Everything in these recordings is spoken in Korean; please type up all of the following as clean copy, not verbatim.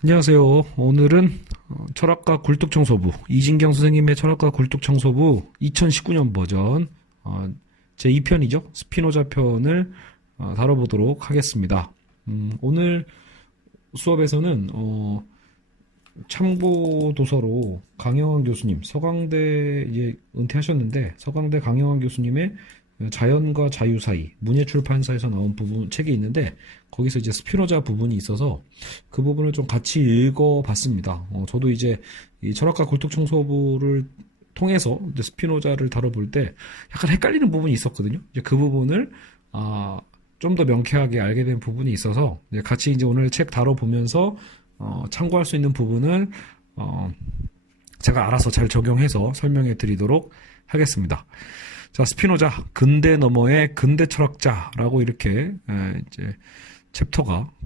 안녕하세요. 오늘은 철학과 굴뚝청소부 이진경 선생님의 철학과 굴뚝청소부 2019년 버전 제 2편이죠. 스피노자 편을 다뤄보도록 하겠습니다. 오늘 수업에서는 참고 도서로 강영환 교수님, 서강대 이제 은퇴하셨는데 서강대 강영환 교수님의 자연과 자유 사이 문예출판사에서 나온 부분 책이 있는데 거기서 이제 스피노자 부분이 있어서 그 부분을 좀 같이 읽어봤습니다. 저도 이제 이 철학과 굴뚝청소부를 통해서 이제 스피노자를 다뤄볼 때 약간 헷갈리는 부분이 있었거든요. 이제 그 부분을 좀 더 명쾌하게 알게 된 부분이 있어서 이제 같이 이제 오늘 책 다뤄보면서 참고할 수 있는 부분을 제가 알아서 잘 적용해서 설명해 드리도록 하겠습니다. 자, 스피노자, 근대 너머의 근대 철학자라고 이렇게 이제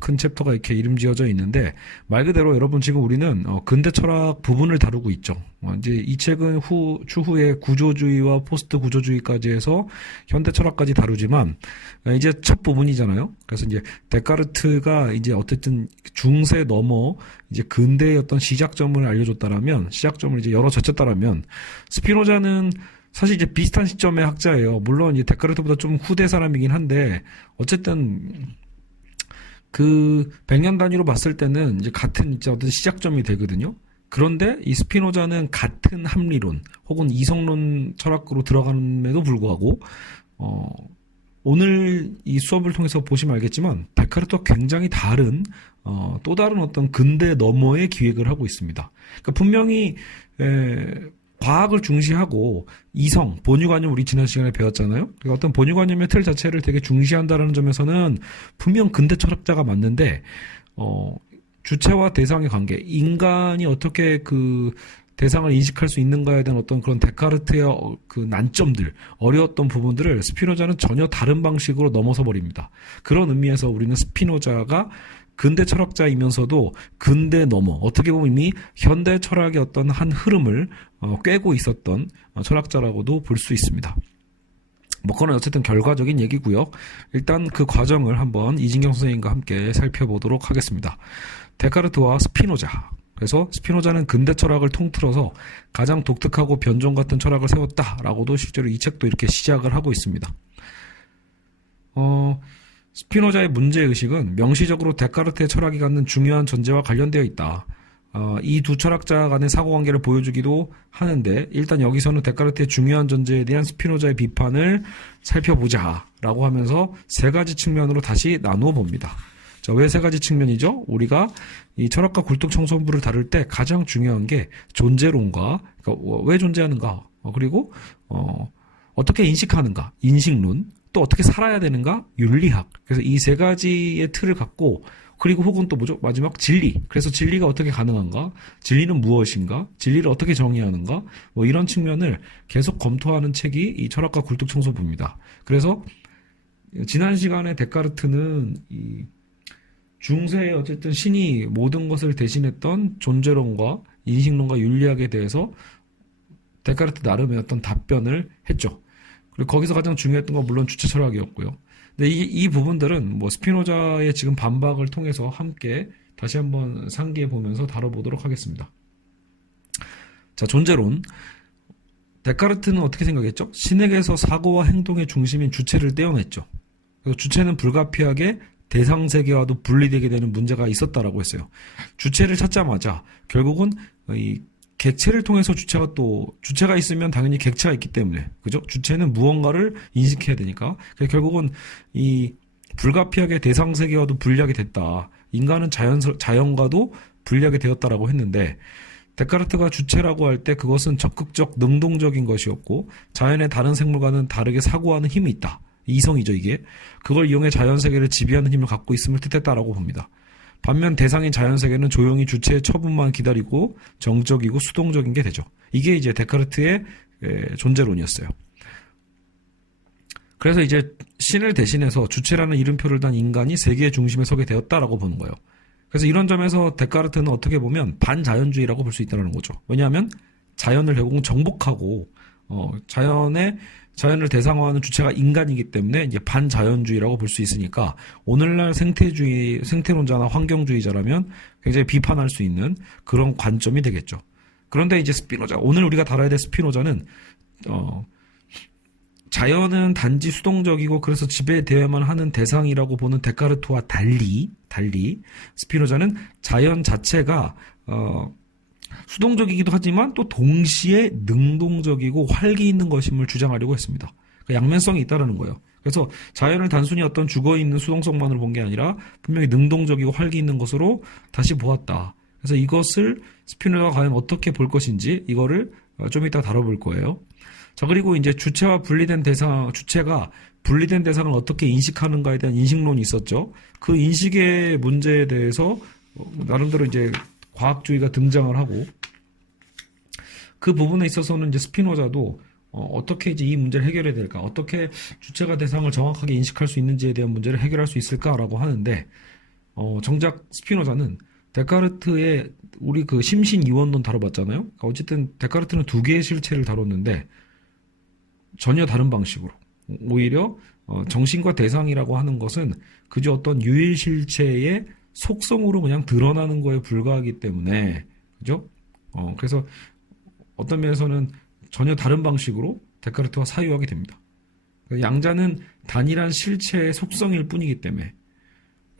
큰 챕터가 이렇게 이름 지어져 있는데 말 그대로 여러분 지금 우리는 근대 철학 부분을 다루고 있죠. 이제 이 책은 추후에 구조주의와 포스트 구조주의까지 해서 현대 철학까지 다루지만 이제 첫 부분이잖아요. 그래서 이제 데카르트가 이제 어쨌든 중세 넘어 이제 근대의 어떤 시작점을 알려줬다라면 시작점을 이제 열어젖혔다라면 스피노자는 사실 이제 비슷한 시점의 학자예요. 물론 이제 데카르트보다 좀 후대 사람이긴 한데 어쨌든 그 100년 단위로 봤을 때는 이제 같은 이제 어떤 시작점이 되거든요. 그런데 이 스피노자는 같은 합리론 혹은 이성론 철학으로 들어감에도 불구하고 오늘 이 수업을 통해서 보시면 알겠지만 데카르트와 굉장히 다른 또 다른 어떤 근대 너머의 기획을 하고 있습니다. 그러니까 분명히 과학을 중시하고 이성, 본유관념 우리 지난 시간에 배웠잖아요. 그러니까 어떤 본유관념의 틀 자체를 되게 중시한다는 점에서는 분명 근대 철학자가 맞는데 주체와 대상의 관계, 인간이 어떻게 그 대상을 인식할 수 있는가에 대한 어떤 그런 데카르트의 그 난점들, 어려웠던 부분들을 스피노자는 전혀 다른 방식으로 넘어서 버립니다. 그런 의미에서 우리는 스피노자가 근대 철학자이면서도 근대 넘어 어떻게 보면 이미 현대 철학의 어떤 한 흐름을 꿰고 있었던 철학자라고도 볼 수 있습니다. 뭐 그건 어쨌든 결과적인 얘기고요. 일단 그 과정을 한번 이진경 선생님과 함께 살펴보도록 하겠습니다. 데카르트와 스피노자. 그래서 스피노자는 근대 철학을 통틀어서 가장 독특하고 변종 같은 철학을 세웠다라고도 실제로 이 책도 이렇게 시작을 하고 있습니다. 스피노자의 문제의식은 명시적으로 데카르트의 철학이 갖는 중요한 전제와 관련되어 있다. 이 두 철학자 간의 사고관계를 보여주기도 하는데 일단 여기서는 데카르트의 중요한 전제에 대한 스피노자의 비판을 살펴보자 라고 하면서 세 가지 측면으로 다시 나누어 봅니다. 자, 왜 세 가지 측면이죠? 우리가 이 철학과 굴뚝청소부를 다룰 때 가장 중요한 게 존재론과 그러니까 왜 존재하는가 그리고 어떻게 인식하는가 인식론 또 어떻게 살아야 되는가? 윤리학. 그래서 이 세 가지의 틀을 갖고 그리고 혹은 또 뭐죠? 마지막 진리. 그래서 진리가 어떻게 가능한가? 진리는 무엇인가? 진리를 어떻게 정의하는가? 뭐 이런 측면을 계속 검토하는 책이 이 철학과 굴뚝청소부입니다. 그래서 지난 시간에 데카르트는 이 중세의 어쨌든 신이 모든 것을 대신했던 존재론과 인식론과 윤리학에 대해서 데카르트 나름의 어떤 답변을 했죠. 그리고 거기서 가장 중요했던 건 물론 주체 철학이었고요. 근데 이 부분들은 뭐 스피노자의 지금 반박을 통해서 함께 다시 한번 상기해 보면서 다뤄보도록 하겠습니다. 자, 존재론. 데카르트는 어떻게 생각했죠? 신에게서 사고와 행동의 중심인 주체를 떼어냈죠. 그래서 주체는 불가피하게 대상 세계와도 분리되게 되는 문제가 있었다라고 했어요. 주체를 찾자마자 결국은 이 객체를 통해서 주체가 있으면 당연히 객체가 있기 때문에, 그죠? 주체는 무언가를 인식해야 되니까. 결국은 이 불가피하게 대상 세계와도 분리하게 됐다. 인간은 자연과도 분리하게 되었다라고 했는데, 데카르트가 주체라고 할 때 그것은 적극적 능동적인 것이었고, 자연의 다른 생물과는 다르게 사고하는 힘이 있다. 이성이죠, 이게. 그걸 이용해 자연 세계를 지배하는 힘을 갖고 있음을 뜻했다라고 봅니다. 반면 대상인 자연세계는 조용히 주체의 처분만 기다리고 정적이고 수동적인 게 되죠. 이게 이제 데카르트의 존재론이었어요. 그래서 이제 신을 대신해서 주체라는 이름표를 단 인간이 세계의 중심에 서게 되었다라고 보는 거예요. 그래서 이런 점에서 데카르트는 어떻게 보면 반자연주의라고 볼 수 있다는 거죠. 왜냐하면 자연을 결국은 정복하고 자연의 자연을 대상화하는 주체가 인간이기 때문에 이제 반자연주의라고 볼 수 있으니까 오늘날 생태론자나 환경주의자라면 굉장히 비판할 수 있는 그런 관점이 되겠죠. 그런데 이제 스피노자, 오늘 우리가 다뤄야 될 스피노자는 자연은 단지 수동적이고 그래서 지배되어야만 하는 대상이라고 보는 데카르트와 달리 스피노자는 자연 자체가 수동적이기도 하지만 또 동시에 능동적이고 활기 있는 것임을 주장하려고 했습니다. 그러니까 양면성이 있다라는 거예요. 그래서 자연을 단순히 어떤 죽어있는 수동성만으로 본 게 아니라 분명히 능동적이고 활기 있는 것으로 다시 보았다. 그래서 이것을 스피노자가 과연 어떻게 볼 것인지 이거를 좀 이따 다뤄볼 거예요. 자, 그리고 이제 주체가 분리된 대상을 어떻게 인식하는가에 대한 인식론이 있었죠. 그 인식의 문제에 대해서 나름대로 이제 과학주의가 등장을 하고 그 부분에 있어서는 이제 스피노자도 어떻게 이제 이 문제를 해결해야 될까, 어떻게 주체가 대상을 정확하게 인식할 수 있는지에 대한 문제를 해결할 수 있을까라고 하는데 정작 스피노자는 데카르트의 우리 그 심신이원론 다뤄봤잖아요. 그러니까 어쨌든 데카르트는 두 개의 실체를 다뤘는데 전혀 다른 방식으로 오히려 정신과 대상이라고 하는 것은 그저 어떤 유일 실체의 속성으로 그냥 드러나는 거에 불과하기 때문에 그죠? 그래서 어떤 면에서는 전혀 다른 방식으로 데카르트와 사유하게 됩니다. 양자는 단일한 실체의 속성일 뿐이기 때문에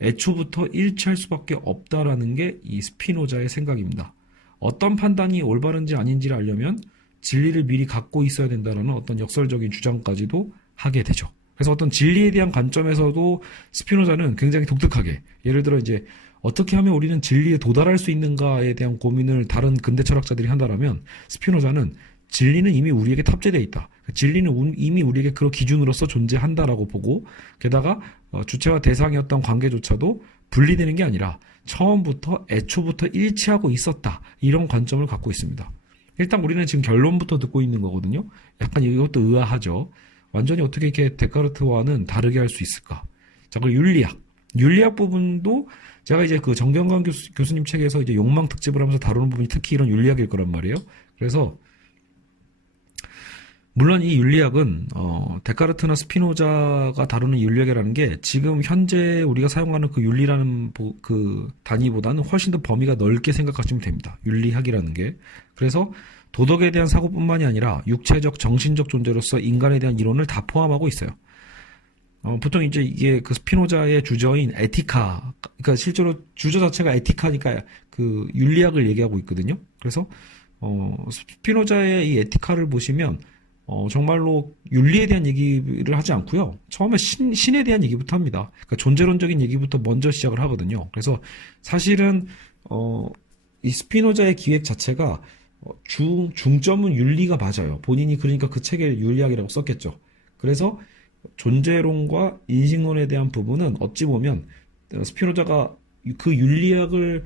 애초부터 일치할 수밖에 없다라는 게 이 스피노자의 생각입니다. 어떤 판단이 올바른지 아닌지를 알려면 진리를 미리 갖고 있어야 된다는 어떤 역설적인 주장까지도 하게 되죠. 그래서 어떤 진리에 대한 관점에서도 스피노자는 굉장히 독특하게, 예를 들어 이제 어떻게 하면 우리는 진리에 도달할 수 있는가에 대한 고민을 다른 근대 철학자들이 한다라면 스피노자는 진리는 이미 우리에게 탑재되어 있다. 진리는 이미 우리에게 그런 기준으로서 존재한다라고 보고, 게다가 주체와 대상이었던 관계조차도 분리되는 게 아니라 처음부터 애초부터 일치하고 있었다. 이런 관점을 갖고 있습니다. 일단 우리는 지금 결론부터 듣고 있는 거거든요. 약간 이것도 의아하죠. 완전히 어떻게 이렇게 데카르트와는 다르게 할 수 있을까? 자, 그리고 윤리학 부분도 제가 이제 그 정경관 교수님 책에서 이제 욕망 특집을 하면서 다루는 부분이 특히 이런 윤리학일 거란 말이에요. 그래서 물론 이 윤리학은 데카르트나 스피노자가 다루는 윤리학이라는 게 지금 현재 우리가 사용하는 그 윤리라는 그 단위보다는 훨씬 더 범위가 넓게 생각하시면 됩니다. 윤리학이라는 게. 그래서 도덕에 대한 사고뿐만이 아니라 육체적, 정신적 존재로서 인간에 대한 이론을 다 포함하고 있어요. 보통 이제 이게 그 스피노자의 주저인 에티카, 그러니까 실제로 주저 자체가 에티카니까 그 윤리학을 얘기하고 있거든요. 그래서 스피노자의 이 에티카를 보시면 정말로 윤리에 대한 얘기를 하지 않고요. 처음에 신에 대한 얘기부터 합니다. 그러니까 존재론적인 얘기부터 먼저 시작을 하거든요. 그래서 사실은 이 스피노자의 기획 자체가 중점은 윤리가 맞아요. 본인이 그러니까 그 책에 윤리학이라고 썼겠죠. 그래서 존재론과 인식론에 대한 부분은 어찌 보면 스피노자가 그 윤리학을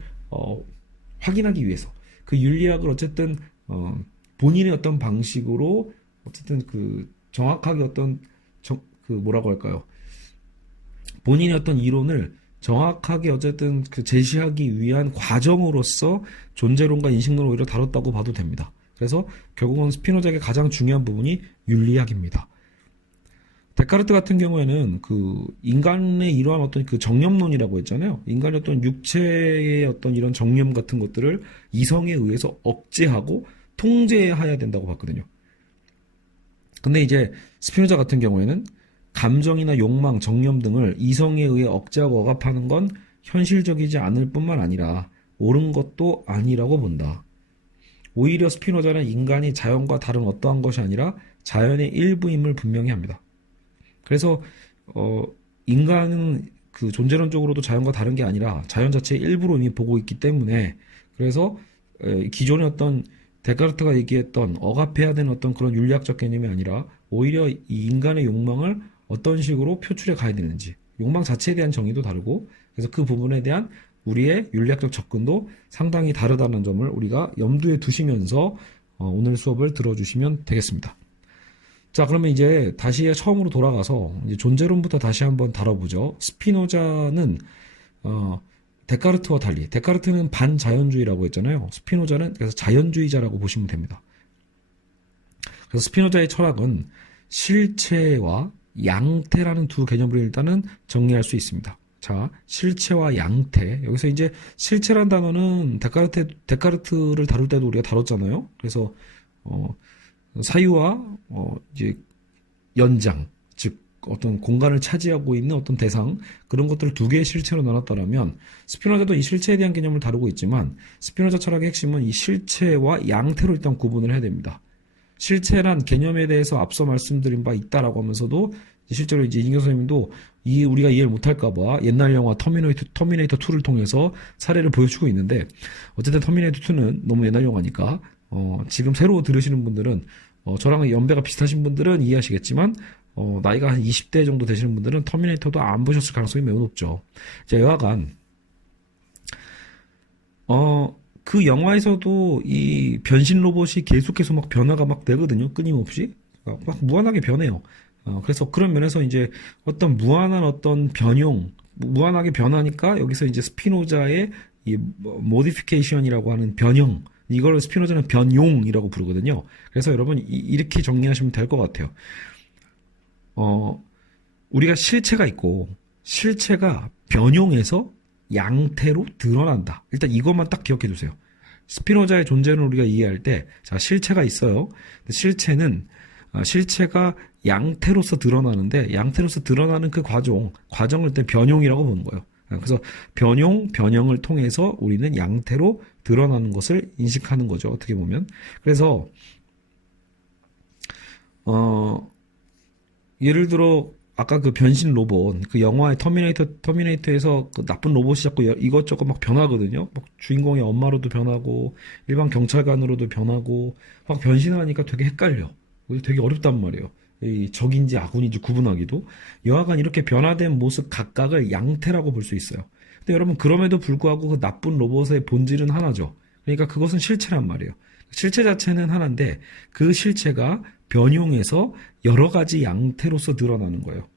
확인하기 위해서 그 윤리학을 어쨌든 본인의 어떤 방식으로 어쨌든 그 정확하게 어떤 그 뭐라고 할까요? 본인의 어떤 이론을 정확하게 어쨌든 그 제시하기 위한 과정으로서 존재론과 인식론을 오히려 다뤘다고 봐도 됩니다. 그래서 결국은 스피노자에게 가장 중요한 부분이 윤리학입니다. 데카르트 같은 경우에는 그 인간의 이러한 어떤 그 정념론이라고 했잖아요. 인간의 어떤 육체의 어떤 이런 정념 같은 것들을 이성에 의해서 억제하고 통제해야 된다고 봤거든요. 근데 이제 스피노자 같은 경우에는 감정이나 욕망, 정념 등을 이성에 의해 억제하고 억압하는 건 현실적이지 않을 뿐만 아니라 옳은 것도 아니라고 본다. 오히려 스피노자는 인간이 자연과 다른 어떠한 것이 아니라 자연의 일부임을 분명히 합니다. 그래서 인간은 그 존재론적으로도 자연과 다른 게 아니라 자연 자체의 일부로 이미 보고 있기 때문에, 그래서 기존의 어떤 데카르트가 얘기했던 억압해야 되는 어떤 그런 윤리학적 개념이 아니라 오히려 이 인간의 욕망을 어떤 식으로 표출해 가야 되는지, 욕망 자체에 대한 정의도 다르고, 그래서 그 부분에 대한 우리의 윤리학적 접근도 상당히 다르다는 점을 우리가 염두에 두시면서 오늘 수업을 들어주시면 되겠습니다. 자, 그러면 이제 다시 처음으로 돌아가서 이제 존재론부터 다시 한번 다뤄보죠. 스피노자는 데카르트와 달리, 데카르트는 반자연주의라고 했잖아요. 스피노자는 그래서 자연주의자라고 보시면 됩니다. 그래서 스피노자의 철학은 실체와 양태라는 두 개념을 일단은 정리할 수 있습니다. 자, 실체와 양태. 여기서 이제 실체란 단어는 데카르트를 다룰 때도 우리가 다뤘잖아요. 그래서 사유와 이제 연장, 즉 어떤 공간을 차지하고 있는 어떤 대상, 그런 것들을 두 개의 실체로 나눴다라면 스피노자도 이 실체에 대한 개념을 다루고 있지만 스피노자 철학의 핵심은 이 실체와 양태로 일단 구분을 해야 됩니다. 실체란 개념에 대해서 앞서 말씀드린 바 있다라고 하면서도 실제로 이제 이진경 선생님도 우리가 이해를 못할까봐 옛날 영화 터미네이터 2를 통해서 사례를 보여주고 있는데, 어쨌든 터미네이터 2는 너무 옛날 영화니까 지금 새로 들으시는 분들은 저랑 연배가 비슷하신 분들은 이해하시겠지만 나이가 한 20대 정도 되시는 분들은 터미네이터도 안 보셨을 가능성이 매우 높죠. 자, 여하간 그 영화에서도 이 변신 로봇이 계속해서 막 변화가 막 되거든요. 끊임없이 막 무한하게 변해요. 그래서 그런 면에서 이제 어떤 무한한 어떤 무한하게 변하니까 여기서 이제 스피노자의 이 모디피케이션이라고 하는 변형, 이걸 스피노자는 변용이라고 부르거든요. 그래서 여러분 이렇게 정리하시면 될 것 같아요. 우리가 실체가 있고 실체가 변용해서 양태로 드러난다. 일단 이것만 딱 기억해 두세요. 스피노자의 존재는 우리가 이해할 때, 자, 실체가 있어요. 실체가 양태로서 드러나는데, 양태로서 드러나는 그 과정을 일단 변용이라고 보는 거예요. 그래서 변형을 통해서 우리는 양태로 드러나는 것을 인식하는 거죠. 어떻게 보면. 그래서 예를 들어 아까 그 변신 로봇, 그 영화의 터미네이터에서 그 나쁜 로봇이 자꾸 이것저것 막 변하거든요. 막 주인공의 엄마로도 변하고 일반 경찰관으로도 변하고 막 변신을 하니까 되게 헷갈려. 되게 어렵단 말이에요. 이 적인지 아군인지 구분하기도. 여하간 이렇게 변화된 모습 각각을 양태라고 볼 수 있어요. 근데 여러분, 그럼에도 불구하고 그 나쁜 로봇의 본질은 하나죠. 그러니까 그것은 실체란 말이에요. 실체 자체는 하나인데 그 실체가 변용해서 여러 가지 양태로서 드러나는 거예요.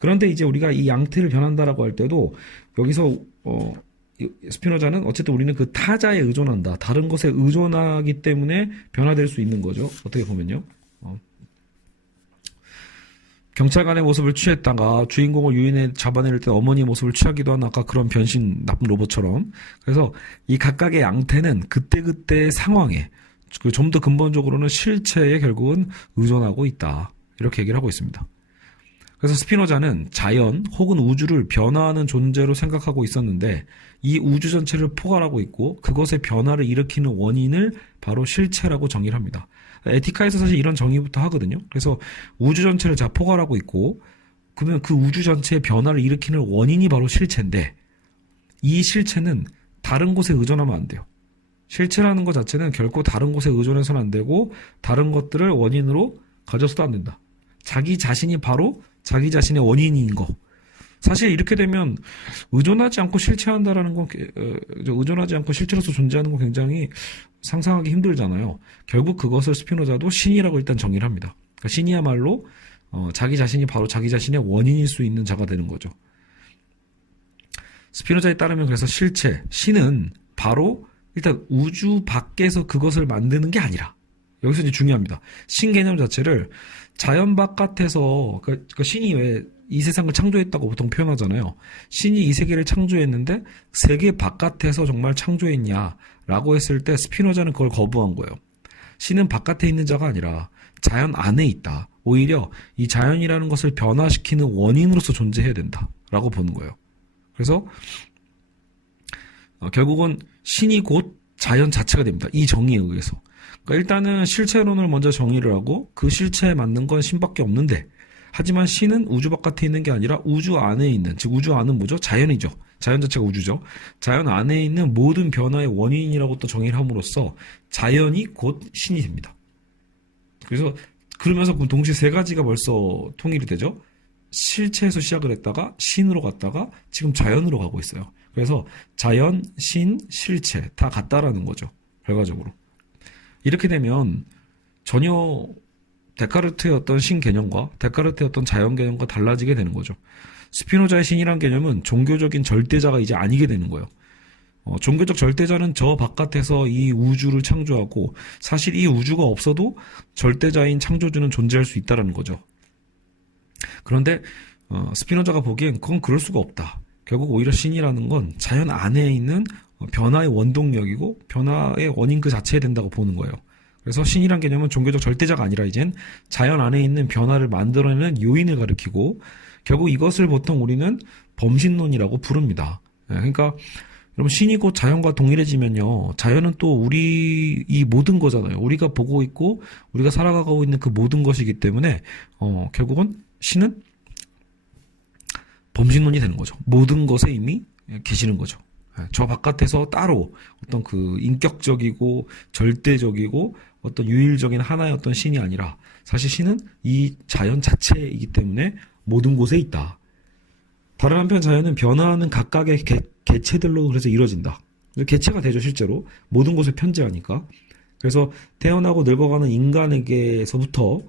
그런데 이제 우리가 이 양태를 변한다라고 할 때도 여기서 스피노자는 어쨌든 우리는 그 타자에 의존한다. 다른 것에 의존하기 때문에 변화될 수 있는 거죠. 어떻게 보면요. 경찰관의 모습을 취했다가 주인공을 유인해 잡아낼 때 어머니의 모습을 취하기도 하는 아까 그런 변신 나쁜 로봇처럼. 그래서 이 각각의 양태는 그때그때의 상황에 좀 더 근본적으로는 실체에 결국은 의존하고 있다. 이렇게 얘기를 하고 있습니다. 그래서 스피노자는 자연 혹은 우주를 변화하는 존재로 생각하고 있었는데 이 우주 전체를 포괄하고 있고 그것의 변화를 일으키는 원인을 바로 실체라고 정의를 합니다. 에티카에서 사실 이런 정의부터 하거든요. 그래서 우주 전체를 포괄하고 있고, 그러면 그 우주 전체의 변화를 일으키는 원인이 바로 실체인데 이 실체는 다른 곳에 의존하면 안 돼요. 실체라는 것 자체는 결코 다른 곳에 의존해서는 안 되고 다른 것들을 원인으로 가져서도 안 된다. 자기 자신이 바로 자기 자신의 원인인 거. 사실 이렇게 되면 의존하지 않고 실체한다라는 건, 의존하지 않고 실체로서 존재하는 건 굉장히 상상하기 힘들잖아요. 결국 그것을 스피노자도 신이라고 일단 정의를 합니다. 그러니까 신이야말로 자기 자신이 바로 자기 자신의 원인일 수 있는 자가 되는 거죠. 스피노자에 따르면 그래서 신은 바로 일단 우주 밖에서 그것을 만드는 게 아니라, 여기서 이제 중요합니다. 신 개념 자체를 자연 바깥에서, 그러니까 신이 왜 이 세상을 창조했다고 보통 표현하잖아요. 신이 이 세계를 창조했는데 세계 바깥에서 정말 창조했냐라고 했을 때 스피노자는 그걸 거부한 거예요. 신은 바깥에 있는 자가 아니라 자연 안에 있다. 오히려 이 자연이라는 것을 변화시키는 원인으로서 존재해야 된다라고 보는 거예요. 그래서 결국은 신이 곧 자연 자체가 됩니다. 이 정의에 의해서. 그러니까 일단은 실체론을 먼저 정의를 하고 그 실체에 맞는 건 신밖에 없는데, 하지만 신은 우주 바깥에 있는 게 아니라 우주 안에 있는, 즉 우주 안은 뭐죠? 자연이죠. 자연 자체가 우주죠. 자연 안에 있는 모든 변화의 원인이라고 또 정의를 함으로써 자연이 곧 신이 됩니다. 그래서 그러면서 동시에 세 가지가 벌써 통일이 되죠. 실체에서 시작을 했다가 신으로 갔다가 지금 자연으로 가고 있어요. 그래서 자연, 신, 실체 다 같다라는 거죠. 결과적으로. 이렇게 되면 전혀 데카르트의 어떤 신 개념과 데카르트의 어떤 자연 개념과 달라지게 되는 거죠. 스피노자의 신이란 개념은 종교적인 절대자가 이제 아니게 되는 거예요. 종교적 절대자는 저 바깥에서 이 우주를 창조하고 사실 이 우주가 없어도 절대자인 창조주는 존재할 수 있다라는 거죠. 그런데 스피노자가 보기엔 그건 그럴 수가 없다. 결국 오히려 신이라는 건 자연 안에 있는 변화의 원동력이고 변화의 원인 그 자체에 된다고 보는 거예요. 그래서 신이란 개념은 종교적 절대자가 아니라 이젠 자연 안에 있는 변화를 만들어내는 요인을 가리키고 결국 이것을 보통 우리는 범신론이라고 부릅니다. 그러니까 여러분 신이 곧 자연과 동일해지면요. 자연은 또 우리 이 모든 거잖아요. 우리가 보고 있고 우리가 살아가고 있는 그 모든 것이기 때문에 결국은 신은 범신론이 되는 거죠. 모든 것에 이미 계시는 거죠. 저 바깥에서 따로 어떤 그 인격적이고 절대적이고 어떤 유일적인 하나의 어떤 신이 아니라 사실 신은 이 자연 자체이기 때문에 모든 곳에 있다. 다른 한편 자연은 변화하는 각각의 개체들로 그래서 이루어진다. 개체가 되죠 실제로. 모든 곳에 편재하니까. 그래서 태어나고 늙어가는 인간에게서부터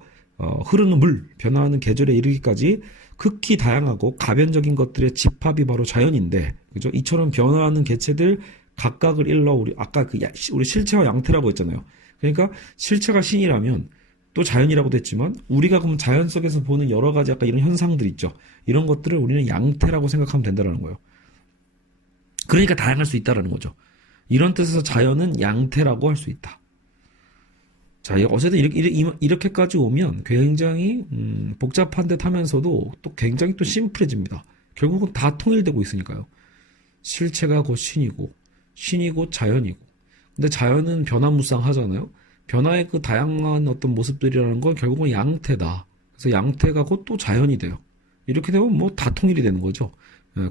흐르는 물, 변화하는 계절에 이르기까지 극히 다양하고 가변적인 것들의 집합이 바로 자연인데, 그죠? 이처럼 변화하는 개체들 각각을 일러 우리 아까 우리 실체와 양태라고 했잖아요. 그러니까 실체가 신이라면 또 자연이라고도 했지만 우리가 그럼 자연 속에서 보는 여러 가지 아까 이런 현상들 있죠. 이런 것들을 우리는 양태라고 생각하면 된다는 거예요. 그러니까 다양할 수 있다라는 거죠. 이런 뜻에서 자연은 양태라고 할 수 있다. 자, 어쨌든 이렇게까지 오면 굉장히 복잡한 듯 하면서도 또 굉장히 또 심플해집니다. 결국은 다 통일되고 있으니까요. 실체가 곧 신이고 신이 곧 자연이고. 근데 자연은 변화무쌍하잖아요. 변화의 그 다양한 어떤 모습들이라는 건 결국은 양태다. 그래서 양태가 곧 또 자연이 돼요. 이렇게 되면 뭐 다 통일이 되는 거죠.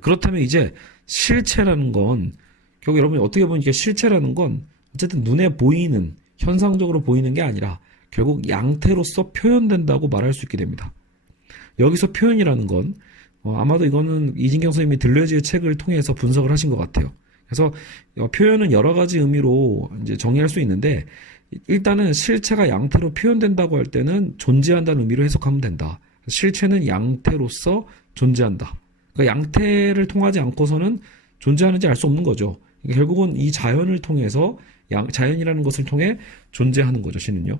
그렇다면 이제 실체라는 건 결국 여러분이 어떻게 보면 이게 실체라는 건 어쨌든 눈에 보이는 현상적으로 보이는 게 아니라 결국 양태로서 표현된다고 말할 수 있게 됩니다. 여기서 표현이라는 건 아마도 이거는 이진경 선생님이 들레즈의 책을 통해서 분석을 하신 것 같아요. 그래서 표현은 여러 가지 의미로 이제 정의할 수 있는데 일단은 실체가 양태로 표현된다고 할 때는 존재한다는 의미로 해석하면 된다. 실체는 양태로서 존재한다. 그러니까 양태를 통하지 않고서는 존재하는지 알 수 없는 거죠. 그러니까 결국은 이 자연을 통해서 자연이라는 것을 통해 존재하는 거죠, 신은요.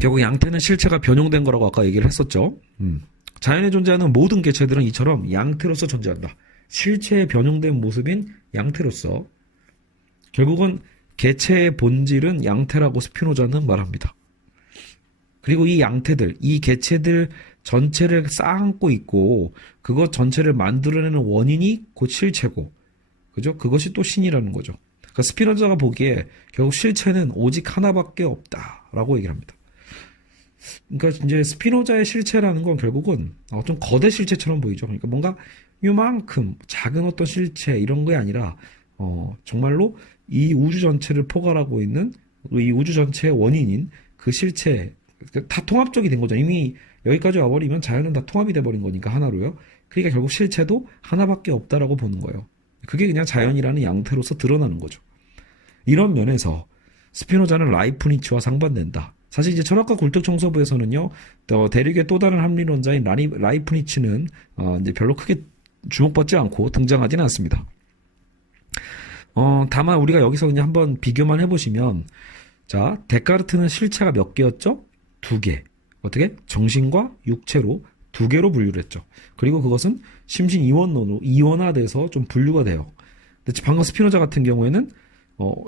결국 양태는 실체가 변형된 거라고 아까 얘기를 했었죠. 자연에 존재하는 모든 개체들은 이처럼 양태로서 존재한다. 실체의 변형된 모습인 양태로서. 결국은 개체의 본질은 양태라고 스피노자는 말합니다. 그리고 이 양태들, 이 개체들 전체를 쌓아안고 있고 그것 전체를 만들어내는 원인이 곧 실체고, 그죠? 그것이 또 신이라는 거죠. 그러니까 스피노자가 보기에 결국 실체는 오직 하나밖에 없다라고 얘기를 합니다. 그러니까 이제 스피노자의 실체라는 건 결국은 좀 거대 실체처럼 보이죠. 그러니까 뭔가 요만큼 작은 어떤 실체 이런 게 아니라 정말로 이 우주 전체를 포괄하고 있는 이 우주 전체의 원인인 그 실체, 다 통합적이 된 거죠. 이미 여기까지 와버리면 자연은 다 통합이 돼버린 거니까 하나로요. 그러니까 결국 실체도 하나밖에 없다라고 보는 거예요. 그게 그냥 자연이라는 양태로서 드러나는 거죠. 이런 면에서 스피노자는 라이프니츠와 상반된다. 사실 이제 철학과 굴뚝청소부에서는요, 대륙의 또 다른 합리론자인 라이프니츠는 이제 별로 크게 주목받지 않고 등장하지는 않습니다. 다만 우리가 여기서 그냥 한번 비교만 해보시면, 자, 데카르트는 실체가 몇 개였죠? 2개. 어떻게? 정신과 육체로 2개로 분류를 했죠. 그리고 그것은 심신 이원론으로 이원화돼서 좀 분류가 돼요. 근데 방금 스피노자 같은 경우에는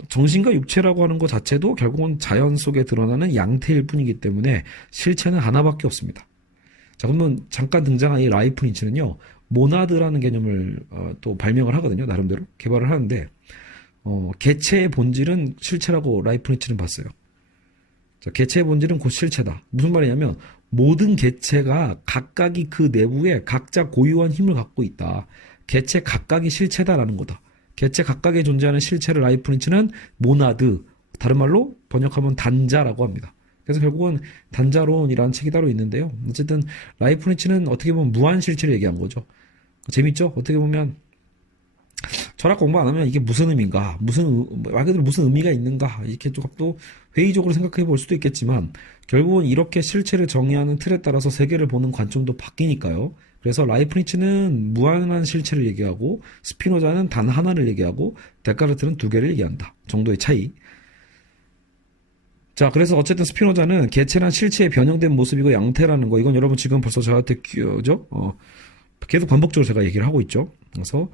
정신과 육체라고 하는 것 자체도 결국은 자연 속에 드러나는 양태일 뿐이기 때문에 실체는 하나밖에 없습니다. 자, 그러면 잠깐 등장한 이 라이프니츠는요, 모나드라는 개념을 또 발명을 하거든요. 나름대로 개발을 하는데 개체의 본질은 실체라고 라이프니츠는 봤어요. 자, 개체의 본질은 곧 실체다. 무슨 말이냐면 모든 개체가 각각이 그 내부에 각자 고유한 힘을 갖고 있다. 개체 각각이 실체다라는 거다. 개체 각각에 존재하는 실체를 라이프니츠는 모나드, 다른 말로 번역하면 단자라고 합니다. 그래서 결국은 단자론이라는 책이 따로 있는데요. 어쨌든 라이프니츠는 어떻게 보면 무한 실체를 얘기한 거죠. 재밌죠? 어떻게 보면 철학 공부 안 하면 이게 무슨 의미인가, 말 그대로 무슨 의미가 있는가, 이렇게 조금 또 회의적으로 생각해 볼 수도 있겠지만, 결국은 이렇게 실체를 정의하는 틀에 따라서 세계를 보는 관점도 바뀌니까요. 그래서 라이프니츠는 무한한 실체를 얘기하고, 스피노자는 단 하나를 얘기하고, 데카르트는 두 개를 얘기한다 정도의 차이. 자, 그래서 어쨌든 스피노자는 개체란 실체의 변형된 모습이고 양태라는 거, 이건 여러분 지금 벌써 저한테 계속 반복적으로 제가 얘기를 하고 있죠. 그래서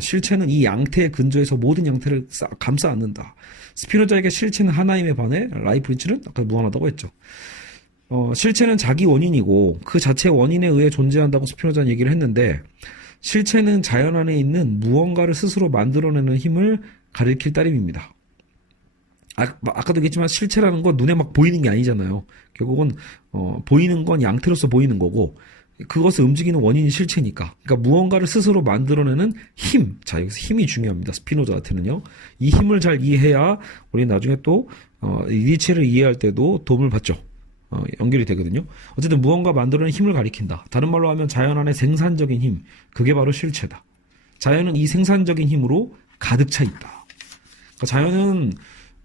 실체는 이 양태의 근저에서 모든 양태를 감싸 안는다. 스피노자에게 실체는 하나임에 반해 라이프니츠는 아까 무한하다고 했죠. 실체는 자기 원인이고 그 자체의 원인에 의해 존재한다고 스피노자는 얘기를 했는데, 실체는 자연 안에 있는 무언가를 스스로 만들어내는 힘을 가리킬 따름입니다. 아까도 얘기했지만 실체라는 건 눈에 막 보이는 게 아니잖아요. 결국은 보이는 건 양태로서 보이는 거고, 그것을 움직이는 원인이 실체니까. 그러니까 무언가를 스스로 만들어내는 힘. 자, 여기서 힘이 중요합니다. 스피노자한테는요. 이 힘을 잘 이해해야 우리 나중에 또 니체를 이해할 때도 도움을 받죠. 연결이 되거든요. 어쨌든 무언가 만들어내는 힘을 가리킨다. 다른 말로 하면 자연 안에 생산적인 힘. 그게 바로 실체다. 자연은 이 생산적인 힘으로 가득 차 있다. 그러니까 자연은,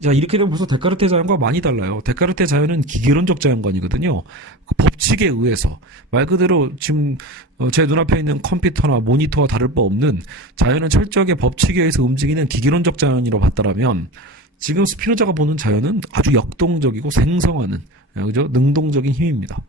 자, 이렇게 되면 벌써 데카르트의 자연과 많이 달라요. 데카르트의 자연은 기계론적 자연관이거든요. 그 법칙에 의해서. 말 그대로 지금 제 눈앞에 있는 컴퓨터나 모니터와 다를 바 없는 자연은 철저하게 법칙에 의해서 움직이는 기계론적 자연이라고 봤다라면, 지금 스피노자가 보는 자연은 아주 역동적이고 생성하는, 그죠? 능동적인 힘입니다.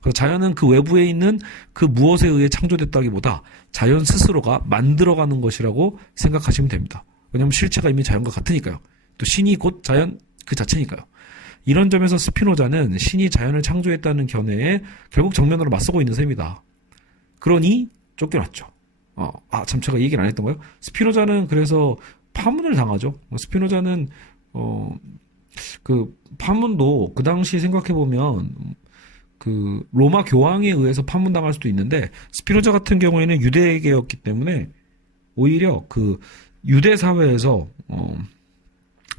그래서 자연은 그 외부에 있는 그 무엇에 의해 창조됐다기보다 자연 스스로가 만들어가는 것이라고 생각하시면 됩니다. 왜냐하면 실체가 이미 자연과 같으니까요. 또 신이 곧 자연 그 자체니까요. 이런 점에서 스피노자는 신이 자연을 창조했다는 견해에 결국 정면으로 맞서고 있는 셈이다. 그러니 쫓겨났죠. 참 제가 얘기를 안 했던 거예요. 스피노자는 그래서 파문을 당하죠. 스피노자는 그 파문도 그 당시 생각해 보면 그 로마 교황에 의해서 파문당할 수도 있는데, 스피노자 같은 경우에는 유대계였기 때문에 오히려 그 유대 사회에서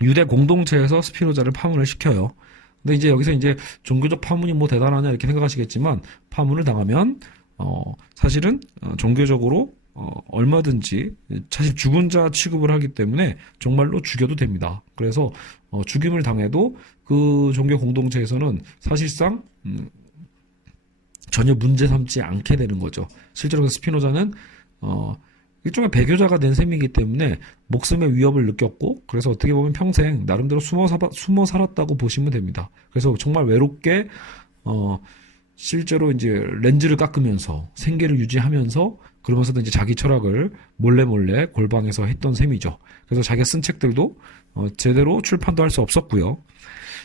유대 공동체에서 스피노자를 파문을 시켜요. 근데 이제 여기서 이제 종교적 파문이 뭐 대단하냐 이렇게 생각하시겠지만, 파문을 당하면 사실은 종교적으로 얼마든지 사실 죽은 자 취급을 하기 때문에 정말로 죽여도 됩니다. 그래서 죽임을 당해도 그 종교 공동체에서는 사실상 전혀 문제 삼지 않게 되는 거죠. 실제로 스피노자는 일종의 배교자가 된 셈이기 때문에 목숨의 위협을 느꼈고, 그래서 어떻게 보면 평생 나름대로 숨어 살았다고 보시면 됩니다. 그래서 정말 외롭게 실제로 이제 렌즈를 깎으면서 생계를 유지하면서, 그러면서도 이제 자기 철학을 몰래 골방에서 했던 셈이죠. 그래서 자기가 쓴 책들도 제대로 출판도 할 수 없었고요.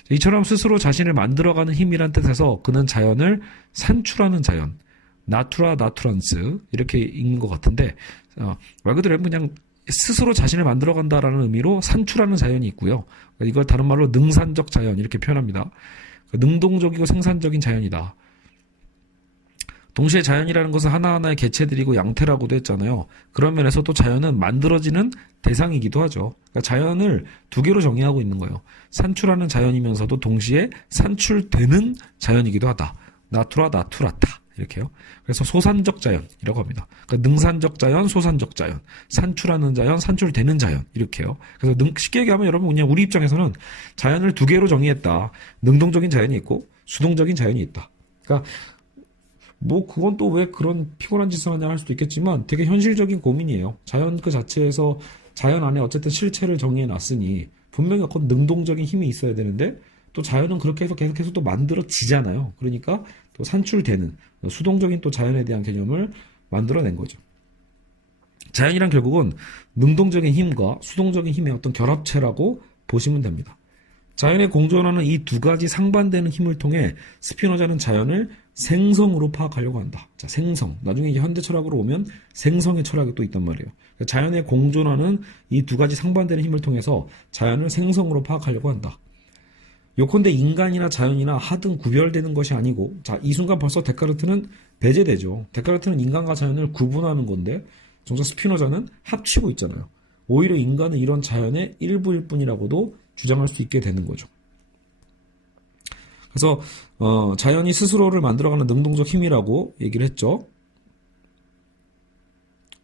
이처럼 스스로 자신을 만들어가는 힘이란 뜻에서 그는 자연을 산출하는 자연, 나투라 나투란스 이렇게 읽는 것 같은데, 말 그대로 그냥 스스로 자신을 만들어간다라는 의미로 산출하는 자연이 있고요. 이걸 다른 말로 능산적 자연 이렇게 표현합니다. 능동적이고 생산적인 자연이다. 동시에 자연이라는 것은 하나하나의 개체들이고 양태라고도 했잖아요. 그런 면에서 또 자연은 만들어지는 대상이기도 하죠. 그러니까 자연을 두 개로 정의하고 있는 거예요. 산출하는 자연이면서도 동시에 산출되는 자연이기도 하다. 나투라 나투라타 이렇게요. 그래서 소산적 자연이라고 합니다. 그러니까 능산적 자연, 소산적 자연, 산출하는 자연, 산출되는 자연 이렇게요. 그래서 쉽게 얘기하면 여러분 그냥 우리 입장에서는 자연을 두 개로 정의했다. 능동적인 자연이 있고 수동적인 자연이 있다. 그러니까 뭐 그건 또 왜 그런 피곤한 짓을 하냐 할 수도 있겠지만 되게 현실적인 고민이에요. 자연 그 자체에서 자연 안에 어쨌든 실체를 정의해 놨으니 분명히 어떤 능동적인 힘이 있어야 되는데, 또 자연은 그렇게 해서 계속해서 또 만들어지잖아요. 그러니까 또 산출되는 수동적인 또 자연에 대한 개념을 만들어낸 거죠. 자연이란 결국은 능동적인 힘과 수동적인 힘의 어떤 결합체라고 보시면 됩니다. 자연에 공존하는 이 두 가지 상반되는 힘을 통해 스피노자는 자연을 생성으로 파악하려고 한다. 자, 생성. 나중에 이제 현대 철학으로 오면 생성의 철학이 또 있단 말이에요. 그러니까 자연에 공존하는 이 두 가지 상반되는 힘을 통해서 자연을 생성으로 파악하려고 한다. 요컨대 인간이나 자연이나 하등 구별되는 것이 아니고, 자, 이 순간 벌써 데카르트는 배제되죠. 데카르트는 인간과 자연을 구분하는 건데, 정작 스피노자는 합치고 있잖아요. 오히려 인간은 이런 자연의 일부일 뿐이라고도 주장할 수 있게 되는 거죠. 그래서 자연이 스스로를 만들어가는 능동적 힘이라고 얘기를 했죠.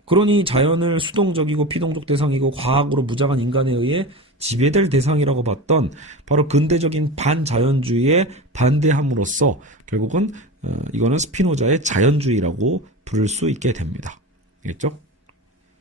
그러니 자연을 수동적이고 피동적 대상이고 과학으로 무장한 인간에 의해 지배될 대상이라고 봤던 바로 근대적인 반자연주의에 반대함으로써 결국은 이거는 스피노자의 자연주의라고 부를 수 있게 됩니다. 알겠죠?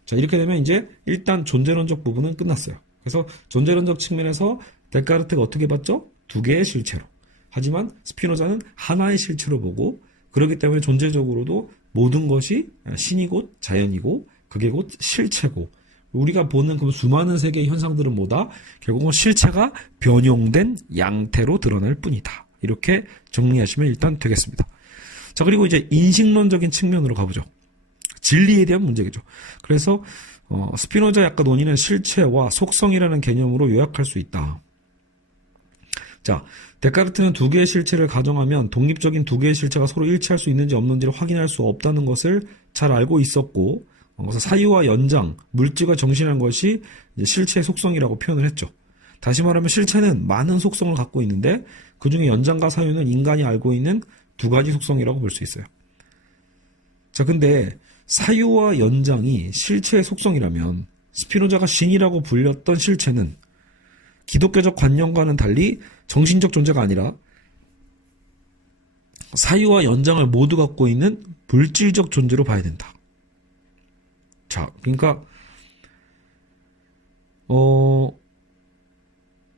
자, 이렇게 되면 이제 일단 존재론적 부분은 끝났어요. 그래서 존재론적 측면에서 데카르트가 어떻게 봤죠? 두 개의 실체로. 하지만 스피노자는 하나의 실체로 보고, 그렇기 때문에 존재적으로도 모든 것이 신이 곧 자연이고 그게 곧 실체고, 우리가 보는 그 수많은 세계의 현상들은 뭐다? 결국은 실체가 변형된 양태로 드러날 뿐이다. 이렇게 정리하시면 일단 되겠습니다. 자, 그리고 이제 인식론적인 측면으로 가보죠. 진리에 대한 문제겠죠. 그래서 스피노자 약간 논의는 실체와 속성이라는 개념으로 요약할 수 있다. 자, 데카르트는 두 개의 실체를 가정하면 독립적인 두 개의 실체가 서로 일치할 수 있는지 없는지를 확인할 수 없다는 것을 잘 알고 있었고, 그래서 사유와 연장, 물질과 정신이라는 것이 이제 실체의 속성이라고 표현을 했죠. 다시 말하면 실체는 많은 속성을 갖고 있는데 그 중에 연장과 사유는 인간이 알고 있는 두 가지 속성이라고 볼 수 있어요. 자, 근데 사유와 연장이 실체의 속성이라면 스피노자가 신이라고 불렸던 실체는 기독교적 관념과는 달리 정신적 존재가 아니라 사유와 연장을 모두 갖고 있는 물질적 존재로 봐야 된다. 자, 그러니까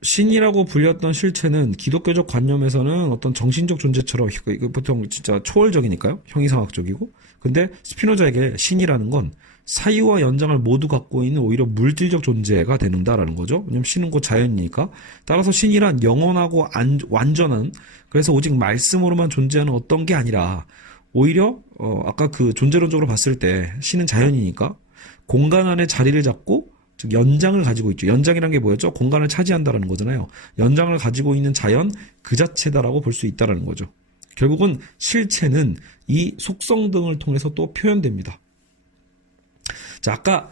신이라고 불렸던 실체는 기독교적 관념에서는 어떤 정신적 존재처럼, 이거 보통 진짜 초월적이니까요. 형이상학적이고. 근데 스피노자에게 신이라는 건 사유와 연장을 모두 갖고 있는 오히려 물질적 존재가 되는다라는 거죠. 왜냐면 신은 곧 자연이니까. 따라서 신이란 영원하고 완전한, 그래서 오직 말씀으로만 존재하는 어떤 게 아니라 오히려 아까 그 존재론적으로 봤을 때 신은 자연이니까 공간 안에 자리를 잡고, 즉 연장을 가지고 있죠. 연장이란 게 뭐였죠? 공간을 차지한다라는 거잖아요. 연장을 가지고 있는 자연 그 자체다라고 볼 수 있다라는 거죠. 결국은 실체는 이 속성 등을 통해서 또 표현됩니다. 자, 아까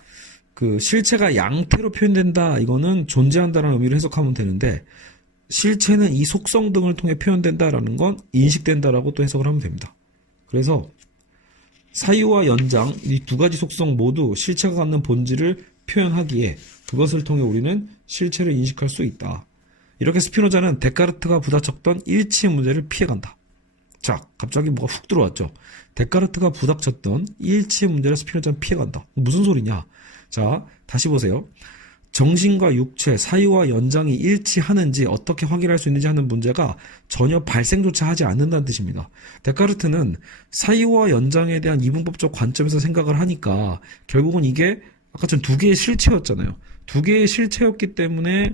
그 실체가 양태로 표현된다, 이거는 존재한다라는 의미로 해석하면 되는데, 실체는 이 속성 등을 통해 표현된다라는 건 인식된다라고 또 해석을 하면 됩니다. 그래서 사유와 연장, 이 두 가지 속성 모두 실체가 갖는 본질을 표현하기에 그것을 통해 우리는 실체를 인식할 수 있다. 이렇게 스피노자는 데카르트가 부닥쳤던 일치의 문제를 피해간다. 자, 갑자기 뭐가 훅 들어왔죠. 데카르트가 부닥쳤던 일치의 문제를 스피노자는 피해간다. 무슨 소리냐? 자, 다시 보세요. 정신과 육체, 사유와 연장이 일치하는지 어떻게 확인할 수 있는지 하는 문제가 전혀 발생조차 하지 않는다는 뜻입니다. 데카르트는 사유와 연장에 대한 이분법적 관점에서 생각을 하니까 결국은 이게 아까처럼 두 개의 실체였잖아요. 두 개의 실체였기 때문에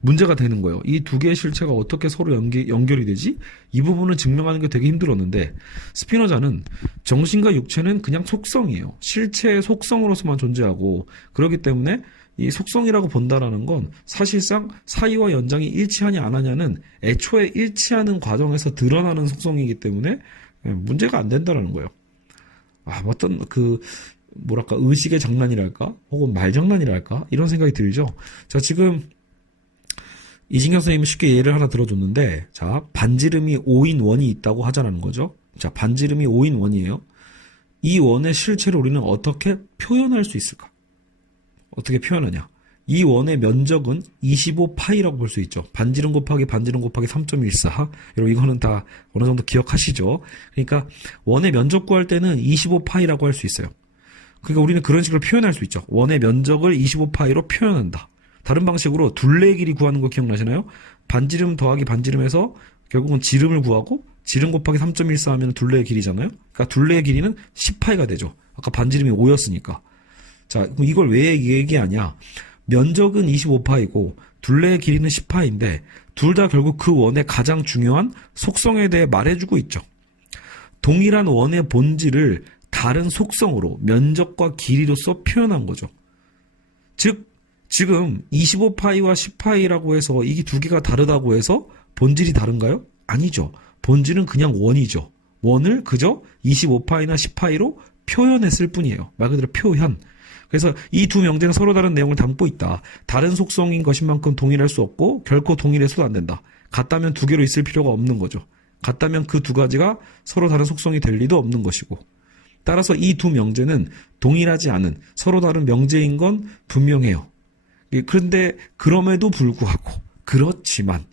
문제가 되는 거예요. 이 두 개의 실체가 어떻게 서로 연결이 되지? 이 부분을 증명하는 게 되게 힘들었는데, 스피노자는 정신과 육체는 그냥 속성이에요. 실체의 속성으로서만 존재하고, 그렇기 때문에 이 속성이라고 본다라는 건 사실상 사이와 연장이 일치하냐 안 하냐는 애초에 일치하는 과정에서 드러나는 속성이기 때문에 문제가 안 된다라는 거예요. 어떤 뭐랄까, 의식의 장난이랄까? 혹은 말장난이랄까? 이런 생각이 들죠. 자, 지금 이진경 선생님은 쉽게 예를 하나 들어줬는데, 자, 반지름이 5인 원이 있다고 하자는 거죠. 자, 반지름이 5인 원이에요. 이 원의 실체를 우리는 어떻게 표현할 수 있을까? 어떻게 표현하냐? 이 원의 면적은 25파이라고 볼 수 있죠. 반지름 곱하기 반지름 곱하기 3.14. 여러분, 이거는 다 어느 정도 기억하시죠? 그러니까 원의 면적 구할 때는 25파이라고 할 수 있어요. 그러니까 우리는 그런 식으로 표현할 수 있죠. 원의 면적을 25파이로 표현한다. 다른 방식으로 둘레의 길이 구하는 거 기억나시나요? 반지름 더하기 반지름에서 결국은 지름을 구하고 지름 곱하기 3.14 하면 둘레의 길이잖아요. 그러니까 둘레의 길이는 10파이가 되죠. 아까 반지름이 5였으니까. 자, 그럼 이걸 왜 얘기하냐? 면적은 25파이고 둘레의 길이는 10파인데 둘 다 결국 그 원의 가장 중요한 속성에 대해 말해주고 있죠. 동일한 원의 본질을 다른 속성으로 면적과 길이로서 표현한 거죠. 즉 지금 25파이와 10파이라고 해서 이게 두 개가 다르다고 해서 본질이 다른가요? 아니죠. 본질은 그냥 원이죠. 원을 그저 25파이나 10파이로 표현했을 뿐이에요. 말 그대로 표현. 그래서 이 두 명제는 서로 다른 내용을 담고 있다. 다른 속성인 것인 만큼 동일할 수 없고 결코 동일해서도 안 된다. 같다면 두 개로 있을 필요가 없는 거죠. 같다면 그 두 가지가 서로 다른 속성이 될 리도 없는 것이고. 따라서 이 두 명제는 동일하지 않은 서로 다른 명제인 건 분명해요. 그런데 그럼에도 불구하고 그렇지만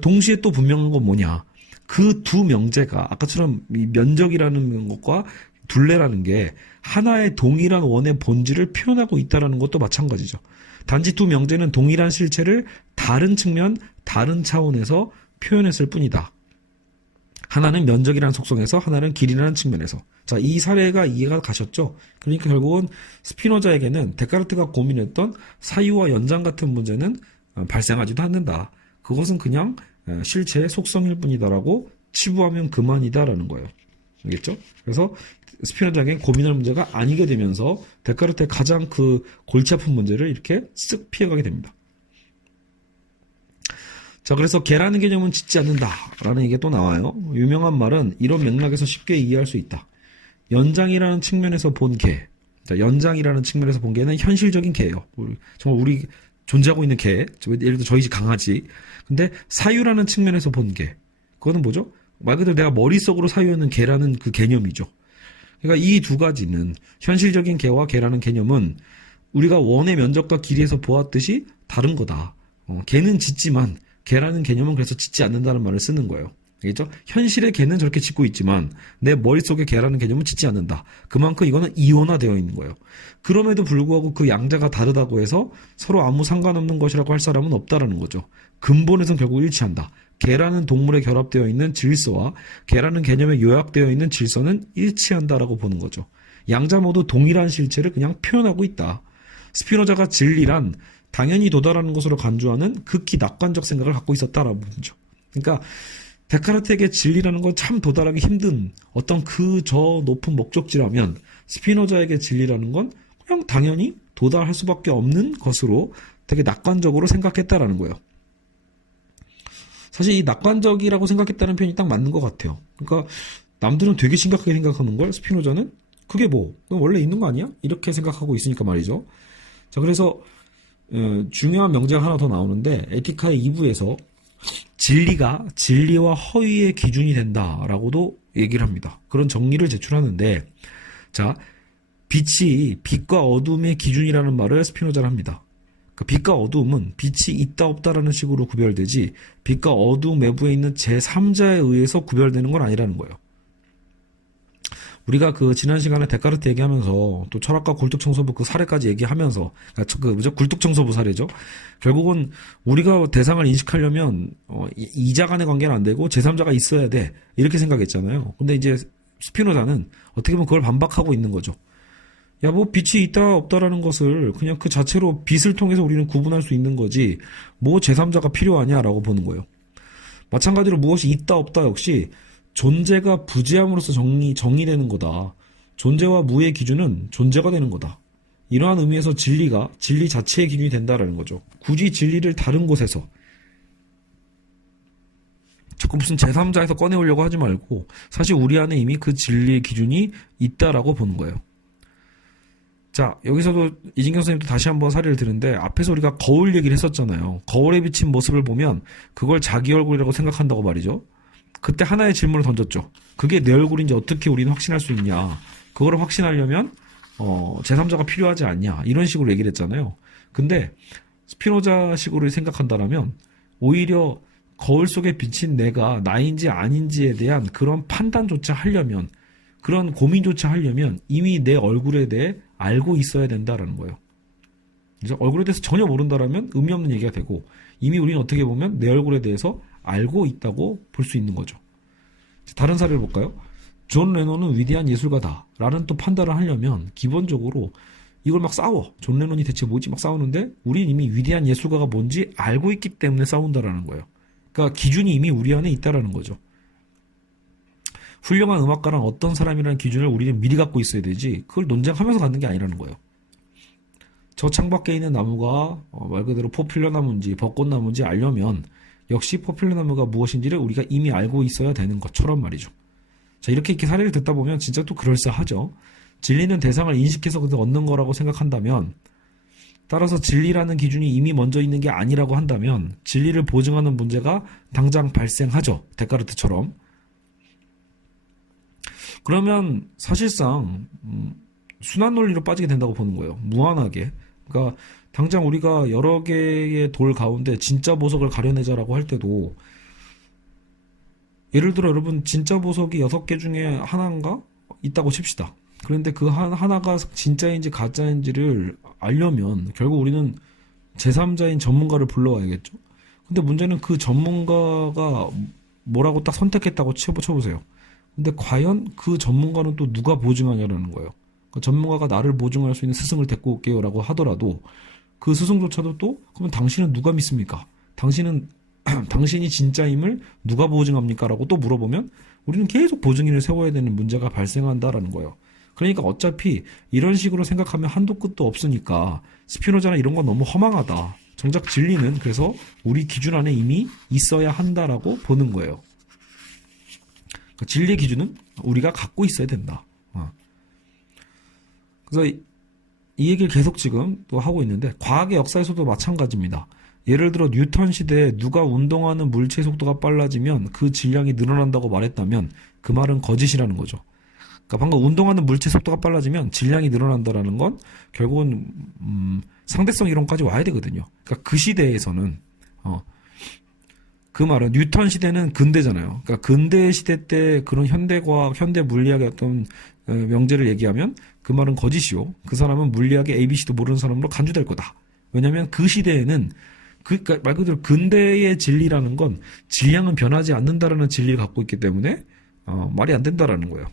동시에 또 분명한 건 뭐냐? 그 두 명제가 아까처럼 이 면적이라는 것과 둘레라는 게 하나의 동일한 원의 본질을 표현하고 있다는 것도 마찬가지죠. 단지 두 명제는 동일한 실체를 다른 측면, 다른 차원에서 표현했을 뿐이다. 하나는 면적이라는 속성에서, 하나는 길이라는 측면에서. 자, 이 사례가 이해가 가셨죠? 그러니까 결국은 스피노자에게는 데카르트가 고민했던 사유와 연장 같은 문제는 발생하지도 않는다. 그것은 그냥 실체의 속성일 뿐이다라고 치부하면 그만이다라는 거예요. 알겠죠? 그래서 스피노자에겐 고민할 문제가 아니게 되면서 데카르트의 가장 그 골치 아픈 문제를 이렇게 쓱 피해가게 됩니다. 자, 그래서 개라는 개념은 짓지 않는다라는 얘기가 또 나와요. 유명한 말은 이런 맥락에서 쉽게 이해할 수 있다. 연장이라는 측면에서 본 개. 자, 연장이라는 측면에서 본 개는 현실적인 개예요. 정말 우리 존재하고 있는 개. 예를 들어 저희 집 강아지. 근데 사유라는 측면에서 본 개. 그거는 뭐죠? 말 그대로 내가 머릿속으로 사유하는 개라는 그 개념이죠. 그러니까 이 두 가지는 현실적인 개와 개라는 개념은 우리가 원의 면적과 길이에서 보았듯이 다른 거다. 개는 짓지만 개라는 개념은 그래서 짓지 않는다는 말을 쓰는 거예요. 알겠죠? 현실의 개는 저렇게 짓고 있지만 내 머릿속의 개라는 개념은 짓지 않는다. 그만큼 이거는 이원화되어 있는 거예요. 그럼에도 불구하고 그 양자가 다르다고 해서 서로 아무 상관없는 것이라고 할 사람은 없다라는 거죠. 근본에선 결국 일치한다. 개라는 동물에 결합되어 있는 질서와 개라는 개념에 요약되어 있는 질서는 일치한다라고 보는 거죠. 양자 모두 동일한 실체를 그냥 표현하고 있다. 스피노자가 진리란 당연히 도달하는 것으로 간주하는 극히 낙관적 생각을 갖고 있었다라고 보죠. 그러니까 데카르트에게 진리라는 건 참 도달하기 힘든 어떤 그 저 높은 목적지라면 스피노자에게 진리라는 건 그냥 당연히 도달할 수밖에 없는 것으로 되게 낙관적으로 생각했다라는 거예요. 사실 이 낙관적이라고 생각했다는 표현이 딱 맞는 것 같아요. 그러니까 남들은 되게 심각하게 생각하는 걸 스피노자는 그게 뭐 원래 있는 거 아니야? 이렇게 생각하고 있으니까 말이죠. 자, 그래서 중요한 명제가 하나 더 나오는데 에티카의 2부에서 진리가 진리와 허위의 기준이 된다라고도 얘기를 합니다. 그런 정리를 제출하는데, 자, 빛이 빛과 어둠의 기준이라는 말을 스피노자는 합니다. 그러니까 빛과 어둠은 빛이 있다 없다라는 식으로 구별되지 빛과 어둠 외부에 있는 제3자에 의해서 구별되는 건 아니라는 거예요. 우리가 그 지난 시간에 데카르트 얘기하면서 또 철학과 굴뚝청소부 그 사례까지 얘기하면서 굴뚝청소부 사례죠. 결국은 우리가 대상을 인식하려면 이자 간의 관계는 안 되고 제3자가 있어야 돼 이렇게 생각했잖아요. 근데 이제 스피노자는 어떻게 보면 그걸 반박하고 있는 거죠. 야, 뭐 빛이 있다 없다라는 것을 그냥 그 자체로 빛을 통해서 우리는 구분할 수 있는 거지 뭐 제3자가 필요하냐라고 보는 거예요. 마찬가지로 무엇이 있다 없다 역시 존재가 부재함으로써 정의되는 거다. 존재와 무의 기준은 존재가 되는 거다. 이러한 의미에서 진리가 진리 자체의 기준이 된다라는 거죠. 굳이 진리를 다른 곳에서 자꾸 무슨 제3자에서 꺼내오려고 하지 말고 사실 우리 안에 이미 그 진리의 기준이 있다라고 보는 거예요. 자, 여기서도 이진경 선생님도 다시 한번 사례를 드는데 앞에서 우리가 거울 얘기를 했었잖아요. 거울에 비친 모습을 보면 그걸 자기 얼굴이라고 생각한다고 말이죠. 그때 하나의 질문을 던졌죠. 그게 내 얼굴인지 어떻게 우리는 확신할 수 있냐. 그걸 확신하려면 제3자가 필요하지 않냐. 이런 식으로 얘기를 했잖아요. 근데 스피노자식으로 생각한다면 오히려 거울 속에 비친 내가 나인지 아닌지에 대한 그런 판단조차 하려면 그런 고민조차 하려면 이미 내 얼굴에 대해 알고 있어야 된다라는 거예요. 그래서 얼굴에 대해서 전혀 모른다라면 의미 없는 얘기가 되고 이미 우리는 어떻게 보면 내 얼굴에 대해서 알고 있다고 볼 수 있는 거죠. 다른 사례를 볼까요? 존 레논은 위대한 예술가다 라는 또 판단을 하려면 기본적으로 이걸 막 싸워. 존 레논이 대체 뭐지? 막 싸우는데 우린 이미 위대한 예술가가 뭔지 알고 있기 때문에 싸운다라는 거예요. 그러니까 기준이 이미 우리 안에 있다라는 거죠. 훌륭한 음악가란 어떤 사람이라는 기준을 우리는 미리 갖고 있어야 되지 그걸 논쟁하면서 갖는 게 아니라는 거예요. 저 창밖에 있는 나무가 말 그대로 포퓰러 나무인지 벚꽃나무인지 알려면 역시 포퓰러 나무가 무엇인지를 우리가 이미 알고 있어야 되는 것처럼 말이죠. 자, 이렇게 사례를 듣다 보면 진짜 또 그럴싸하죠. 진리는 대상을 인식해서 얻는 거라고 생각한다면 따라서 진리라는 기준이 이미 먼저 있는 게 아니라고 한다면 진리를 보증하는 문제가 당장 발생하죠. 데카르트처럼. 그러면 사실상 순환 논리로 빠지게 된다고 보는 거예요. 무한하게. 그러니까 당장 우리가 여러 개의 돌 가운데 진짜 보석을 가려내자라고 할 때도 예를 들어 여러분 진짜 보석이 6개 중에 하나인가 있다고 칩시다. 그런데 그 하나가 진짜인지 가짜인지를 알려면 결국 우리는 제3자인 전문가를 불러와야겠죠. 근데 문제는 그 전문가가 뭐라고 딱 선택했다고 쳐보세요. 근데 과연 그 전문가는 또 누가 보증하냐라는 거예요. 그 전문가가 나를 보증할 수 있는 스승을 데리고 올게요라고 하더라도 그 스승조차도 또 그러면 당신은 누가 믿습니까? 당신이 진짜임을 누가 보증합니까? 라고 또 물어보면 우리는 계속 보증인을 세워야 되는 문제가 발생한다라는 거예요. 그러니까 어차피 이런 식으로 생각하면 한도 끝도 없으니까 스피노자나 이런 건 너무 허망하다. 정작 진리는 그래서 우리 기준 안에 이미 있어야 한다라고 보는 거예요. 그러니까 진리의 기준은 우리가 갖고 있어야 된다. 그래서 이 얘기를 계속 지금 또 하고 있는데 과학의 역사에서도 마찬가지입니다. 예를 들어 뉴턴 시대에 누가 운동하는 물체의 속도가 빨라지면 그 질량이 늘어난다고 말했다면 그 말은 거짓이라는 거죠. 그러니까 방금 운동하는 물체 속도가 빨라지면 질량이 늘어난다라는 건 결국은 상대성 이론까지 와야 되거든요. 그러니까 그 시대에서는 그 말은 뉴턴 시대는 근대잖아요. 그러니까 근대 시대 때 그런 현대과학, 현대 물리학의 어떤 명제를 얘기하면 그 말은 거짓이요. 그 사람은 물리학의 ABC도 모르는 사람으로 간주될 거다. 왜냐하면 그 시대에는 그러니까 말 그대로 근대의 진리라는 건 질량은 변하지 않는다라는 진리를 갖고 있기 때문에 말이 안 된다라는 거예요.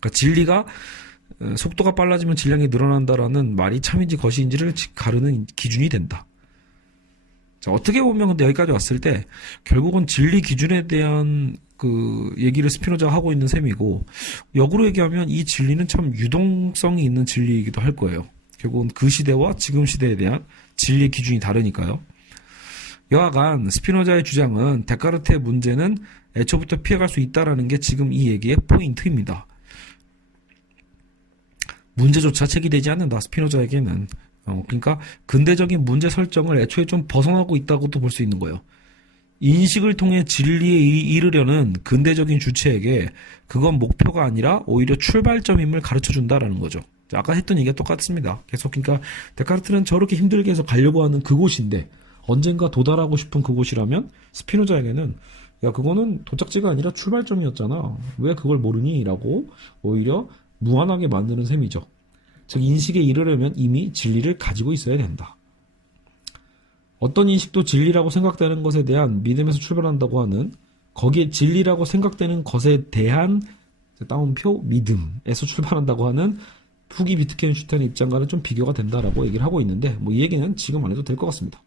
그러니까 진리가 속도가 빨라지면 질량이 늘어난다라는 말이 참인지 거짓인지를 가르는 기준이 된다. 자, 어떻게 보면 근데 여기까지 왔을 때 결국은 진리 기준에 대한 그 얘기를 스피노자가 하고 있는 셈이고 역으로 얘기하면 이 진리는 참 유동성이 있는 진리이기도 할 거예요. 결국은 그 시대와 지금 시대에 대한 진리의 기준이 다르니까요. 여하간 스피노자의 주장은 데카르트의 문제는 애초부터 피해갈 수 있다라는 게 지금 이 얘기의 포인트입니다. 문제조차 제기되지 않는다. 스피노자에게는. 그러니까 근대적인 문제 설정을 애초에 좀 벗어나고 있다고도 볼 수 있는 거예요. 인식을 통해 진리에 이르려는 근대적인 주체에게 그건 목표가 아니라 오히려 출발점임을 가르쳐준다라는 거죠. 아까 했던 얘기가 똑같습니다. 계속 그러니까 데카르트는 저렇게 힘들게 해서 가려고 하는 그곳인데 언젠가 도달하고 싶은 그곳이라면 스피노자에게는 야 그거는 도착지가 아니라 출발점이었잖아. 왜 그걸 모르니? 라고 오히려 무한하게 만드는 셈이죠. 즉 인식에 이르려면 이미 진리를 가지고 있어야 된다. 어떤 인식도 진리라고 생각되는 것에 대한 믿음에서 출발한다고 하는 거기에 진리라고 생각되는 것에 대한 따옴표 믿음에서 출발한다고 하는 후기 비트겐슈타인의 입장과는 좀 비교가 된다라고 얘기를 하고 있는데 뭐 이 얘기는 지금 안 해도 될 것 같습니다.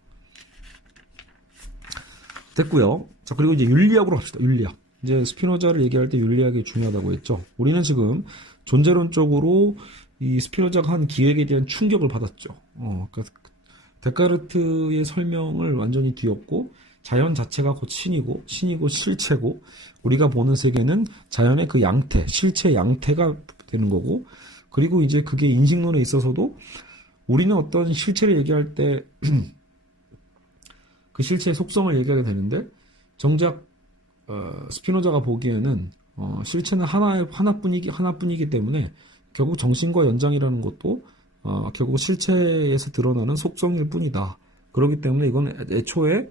됐고요. 자 그리고 이제 윤리학으로 갑시다. 윤리학. 이제 스피노자를 얘기할 때 윤리학이 중요하다고 했죠. 우리는 지금 존재론적으로 이 스피노자가 한 기획에 대한 충격을 받았죠. 그러니까 데카르트의 설명을 완전히 뒤엎고 자연 자체가 곧 신이고 실체고 우리가 보는 세계는 자연의 그 양태, 실체 양태가 되는 거고 그리고 이제 그게 인식론에 있어서도 우리는 어떤 실체를 얘기할 때 그 실체의 속성을 얘기하게 되는데 정작 스피노자가 보기에는 실체는 하나뿐이기 때문에 결국 정신과 연장이라는 것도 결국 실체에서 드러나는 속성일 뿐이다. 그렇기 때문에 이건 애초에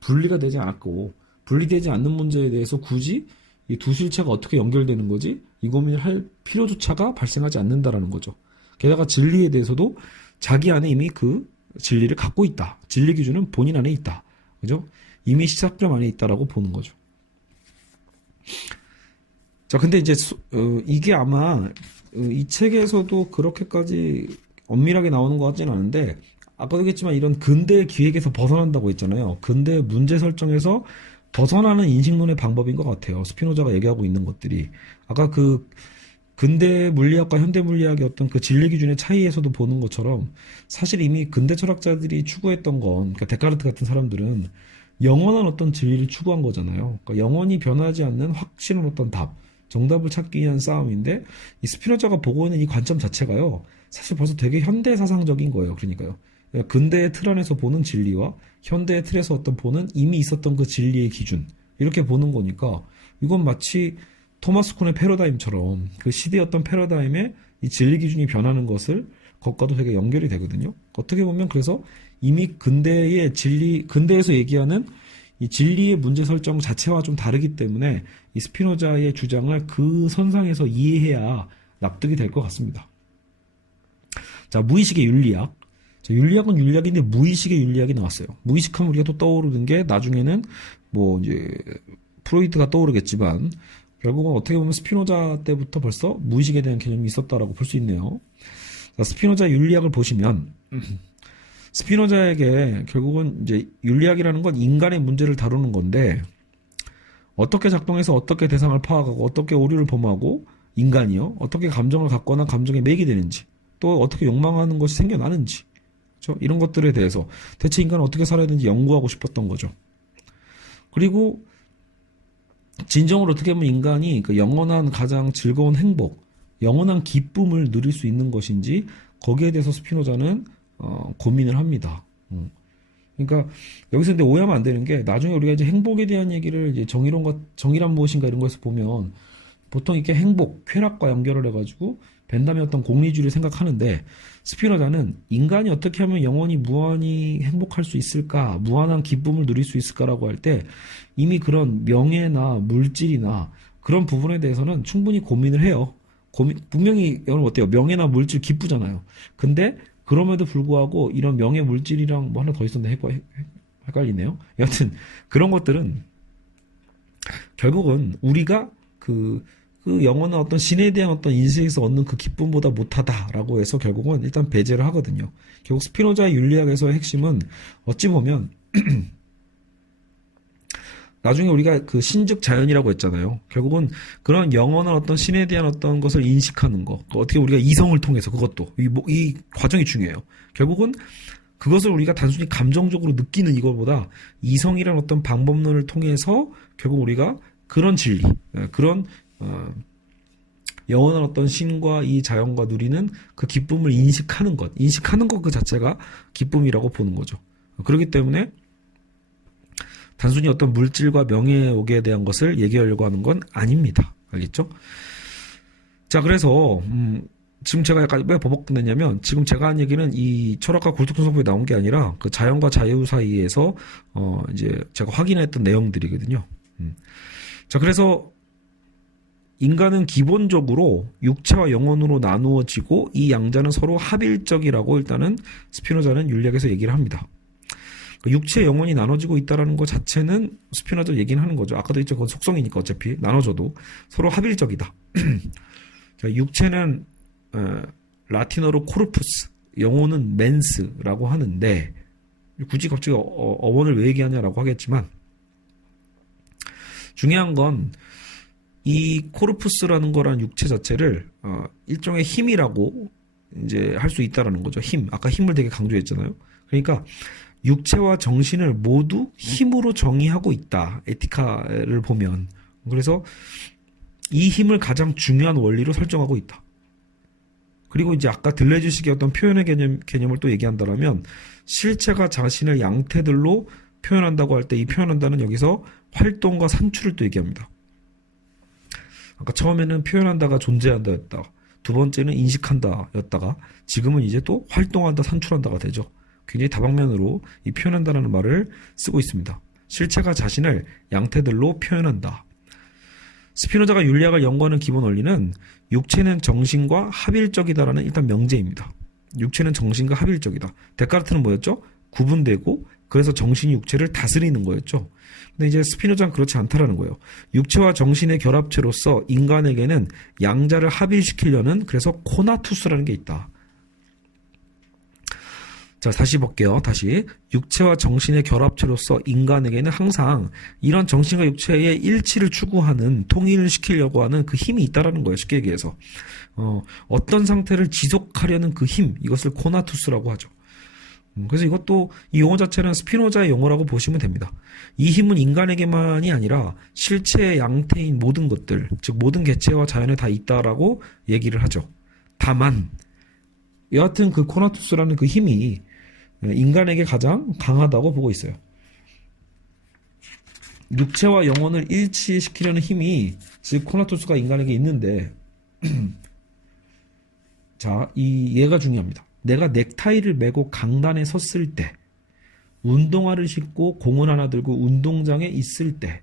분리가 되지 않았고 분리되지 않는 문제에 대해서 굳이 이 두 실체가 어떻게 연결되는 거지? 이 고민을 할 필요조차가 발생하지 않는다라는 거죠. 게다가 진리에 대해서도 자기 안에 이미 그 진리를 갖고 있다. 진리 기준은 본인 안에 있다. 그죠? 이미 시작점 안에 있다라고 보는 거죠. 자, 근데 이제 이게 아마 이 책에서도 그렇게까지 엄밀하게 나오는 것 같지는 않은데 아까도 얘기했지만 이런 근대 기획에서 벗어난다고 했잖아요. 근대 문제 설정에서 벗어나는 인식론의 방법인 것 같아요. 스피노자가 얘기하고 있는 것들이 아까 그 근대 물리학과 현대 물리학의 어떤 그 진리 기준의 차이에서도 보는 것처럼 사실 이미 근대 철학자들이 추구했던 건 그러니까 데카르트 같은 사람들은 영원한 어떤 진리를 추구한 거잖아요. 그러니까 영원히 변하지 않는 확실한 어떤 답, 정답을 찾기 위한 싸움인데 이 스피노자가 보고 있는 이 관점 자체가요. 사실 벌써 되게 현대 사상적인 거예요. 그러니까요. 근대의 틀 안에서 보는 진리와 현대의 틀에서 어떤 보는 이미 있었던 그 진리의 기준 이렇게 보는 거니까 이건 마치 토마스 쿤의 패러다임처럼 그 시대의 어떤 패러다임에 이 진리 기준이 변하는 것과도 되게 연결이 되거든요. 어떻게 보면 그래서 이미 근대에서 얘기하는 이 진리의 문제 설정 자체와 좀 다르기 때문에 이 스피노자의 주장을 그 선상에서 이해해야 납득이 될 것 같습니다. 자, 무의식의 윤리학. 자, 윤리학은 윤리학인데 무의식의 윤리학이 나왔어요. 무의식하면 우리가 또 떠오르는 게 나중에는 뭐 이제 프로이트가 떠오르겠지만 결국은 어떻게 보면 스피노자 때부터 벌써 무의식에 대한 개념이 있었다라고 볼 수 있네요. 자, 스피노자 윤리학을 보시면 스피노자에게 결국은 이제 윤리학이라는 건 인간의 문제를 다루는 건데 어떻게 작동해서 어떻게 대상을 파악하고 어떻게 오류를 범하고 인간이요 어떻게 감정을 갖거나 감정에 매이게 되는지 또 어떻게 욕망하는 것이 생겨나는지 그렇죠? 이런 것들에 대해서 대체 인간은 어떻게 살아야 되는지 연구하고 싶었던 거죠. 그리고 진정으로 어떻게 보면 인간이 그 영원한 가장 즐거운 행복, 영원한 기쁨을 누릴 수 있는 것인지 거기에 대해서 스피노자는 고민을 합니다. 그러니까 여기서 근데 오해하면 안 되는 게 나중에 우리가 이제 행복에 대한 얘기를 이제 정의란 무엇인가 이런 거에서 보면 보통 이렇게 행복, 쾌락과 연결을 해가지고 벤담의 어떤 공리주의를 생각하는데 스피노자는 인간이 어떻게 하면 영원히 무한히 행복할 수 있을까, 무한한 기쁨을 누릴 수 있을까라고 할 때 이미 그런 명예나 물질이나 그런 부분에 대해서는 충분히 고민을 해요. 분명히 여러분 어때요? 명예나 물질 기쁘잖아요. 근데 그럼에도 불구하고 이런 명예 물질이랑 뭐 하나 더 있었는데 헷갈리네요. 여하튼 그런 것들은 결국은 우리가 그 영혼은 어떤 신에 대한 어떤 인식에서 얻는 그 기쁨보다 못하다라고 해서 결국은 일단 배제를 하거든요. 결국 스피노자의 윤리학에서의 핵심은 어찌 보면 나중에 우리가 그 신즉 자연이라고 했잖아요. 결국은 그런 영원한 어떤 신에 대한 어떤 것을 인식하는 거. 어떻게 우리가 이성을 통해서 그것도 이 과정이 중요해요. 결국은 그것을 우리가 단순히 감정적으로 느끼는 이거보다 이성이란 어떤 방법론을 통해서 결국 우리가 그런 진리, 그런 영원한 어떤 신과 이 자연과 누리는 그 기쁨을 인식하는 것 그 자체가 기쁨이라고 보는 거죠. 그렇기 때문에 단순히 어떤 물질과 명예욕에 대한 것을 얘기하려고 하는 건 아닙니다. 알겠죠? 자, 그래서 지금 제가 약간 왜 버벅댔냐면 지금 제가 한 얘기는 이 철학과 굴뚝성서부에 나온 게 아니라 그 자연과 자유 사이에서 이제 제가 확인했던 내용들이거든요. 자, 그래서 인간은 기본적으로 육체와 영혼으로 나누어지고 이 양자는 서로 합일적이라고 일단은 스피노자는 윤리학에서 얘기를 합니다. 육체 영혼이 나눠지고 있다는 것 자체는 스피노자 얘기는 하는 거죠. 아까도 했죠. 그건 속성이니까 어차피 나눠져도 서로 합일적이다. 육체는 라틴어로 코르푸스, 영혼은 멘스라고 하는데 굳이 갑자기 어원을 왜 얘기하냐라고 하겠지만 중요한 건 이 코르푸스라는 거란 육체 자체를 일종의 힘이라고 이제 할 수 있다라는 거죠. 힘. 아까 힘을 되게 강조했잖아요. 그러니까 육체와 정신을 모두 힘으로 정의하고 있다. 에티카를 보면. 그래서 이 힘을 가장 중요한 원리로 설정하고 있다. 그리고 이제 아까 들레주식의 어떤 표현의 개념을 또 얘기한다면 실체가 자신을 양태들로 표현한다고 할 때 이 표현한다는 여기서 활동과 산출을 또 얘기합니다. 아까 처음에는 표현한다가 존재한다 였다. 두 번째는 인식한다 였다가 지금은 이제 또 활동한다, 산출한다가 되죠. 굉장히 다방면으로 이 표현한다라는 말을 쓰고 있습니다. 실체가 자신을 양태들로 표현한다. 스피노자가 윤리학을 연구하는 기본 원리는 육체는 정신과 합일적이다라는 일단 명제입니다. 육체는 정신과 합일적이다. 데카르트는 뭐였죠? 구분되고 그래서 정신이 육체를 다스리는 거였죠. 근데 이제 스피노자는 그렇지 않다라는 거예요. 육체와 정신의 결합체로서 인간에게는 양자를 합일시키려는 그래서 코나투스라는 게 있다. 자, 다시 볼게요. 다시. 육체와 정신의 결합체로서 인간에게는 항상 이런 정신과 육체의 일치를 추구하는, 통일을 시키려고 하는 그 힘이 있다라는 거예요. 쉽게 얘기해서. 어떤 상태를 지속하려는 그 힘, 이것을 코나투스라고 하죠. 그래서 이것도 이 용어 자체는 스피노자의 용어라고 보시면 됩니다. 이 힘은 인간에게만이 아니라 실체의 양태인 모든 것들, 즉 모든 개체와 자연에 다 있다라고 얘기를 하죠. 다만 여하튼 그 코나투스라는 그 힘이 인간에게 가장 강하다고 보고 있어요. 육체와 영혼을 일치시키려는 힘이 즉 코나투스가 인간에게 있는데 자, 얘가 중요합니다. 내가 넥타이를 메고 강단에 섰을 때, 운동화를 신고 공을 하나 들고 운동장에 있을 때,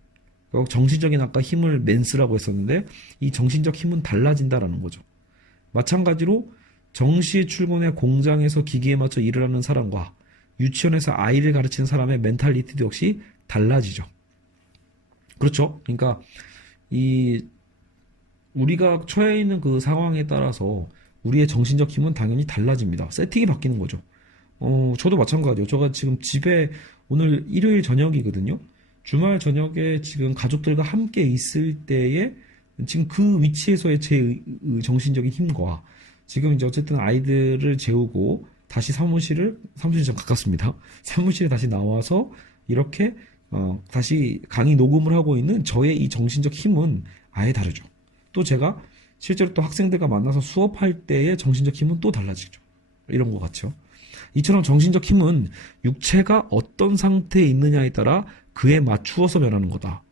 정신적인 아까 힘을 맨스라고 했었는데 이 정신적 힘은 달라진다라는 거죠. 마찬가지로 정시에 출근해 공장에서 기계에 맞춰 일을 하는 사람과 유치원에서 아이를 가르치는 사람의 멘탈리티도 역시 달라지죠. 그렇죠? 그러니까 우리가 처해 있는 그 상황에 따라서 우리의 정신적 힘은 당연히 달라집니다. 세팅이 바뀌는 거죠. 저도 마찬가지예요. 제가 지금 집에 오늘 일요일 저녁이거든요. 주말 저녁에 지금 가족들과 함께 있을 때에 지금 그 위치에서의 제 정신적인 힘과 지금 이제 어쨌든 아이들을 재우고 다시 사무실이 좀 가깝습니다. 사무실에 다시 나와서 이렇게 다시 강의 녹음을 하고 있는 저의 이 정신적 힘은 아예 다르죠. 또 제가 실제로 또 학생들과 만나서 수업할 때의 정신적 힘은 또 달라지죠. 이런 것 같죠. 이처럼 정신적 힘은 육체가 어떤 상태에 있느냐에 따라 그에 맞추어서 변하는 거다.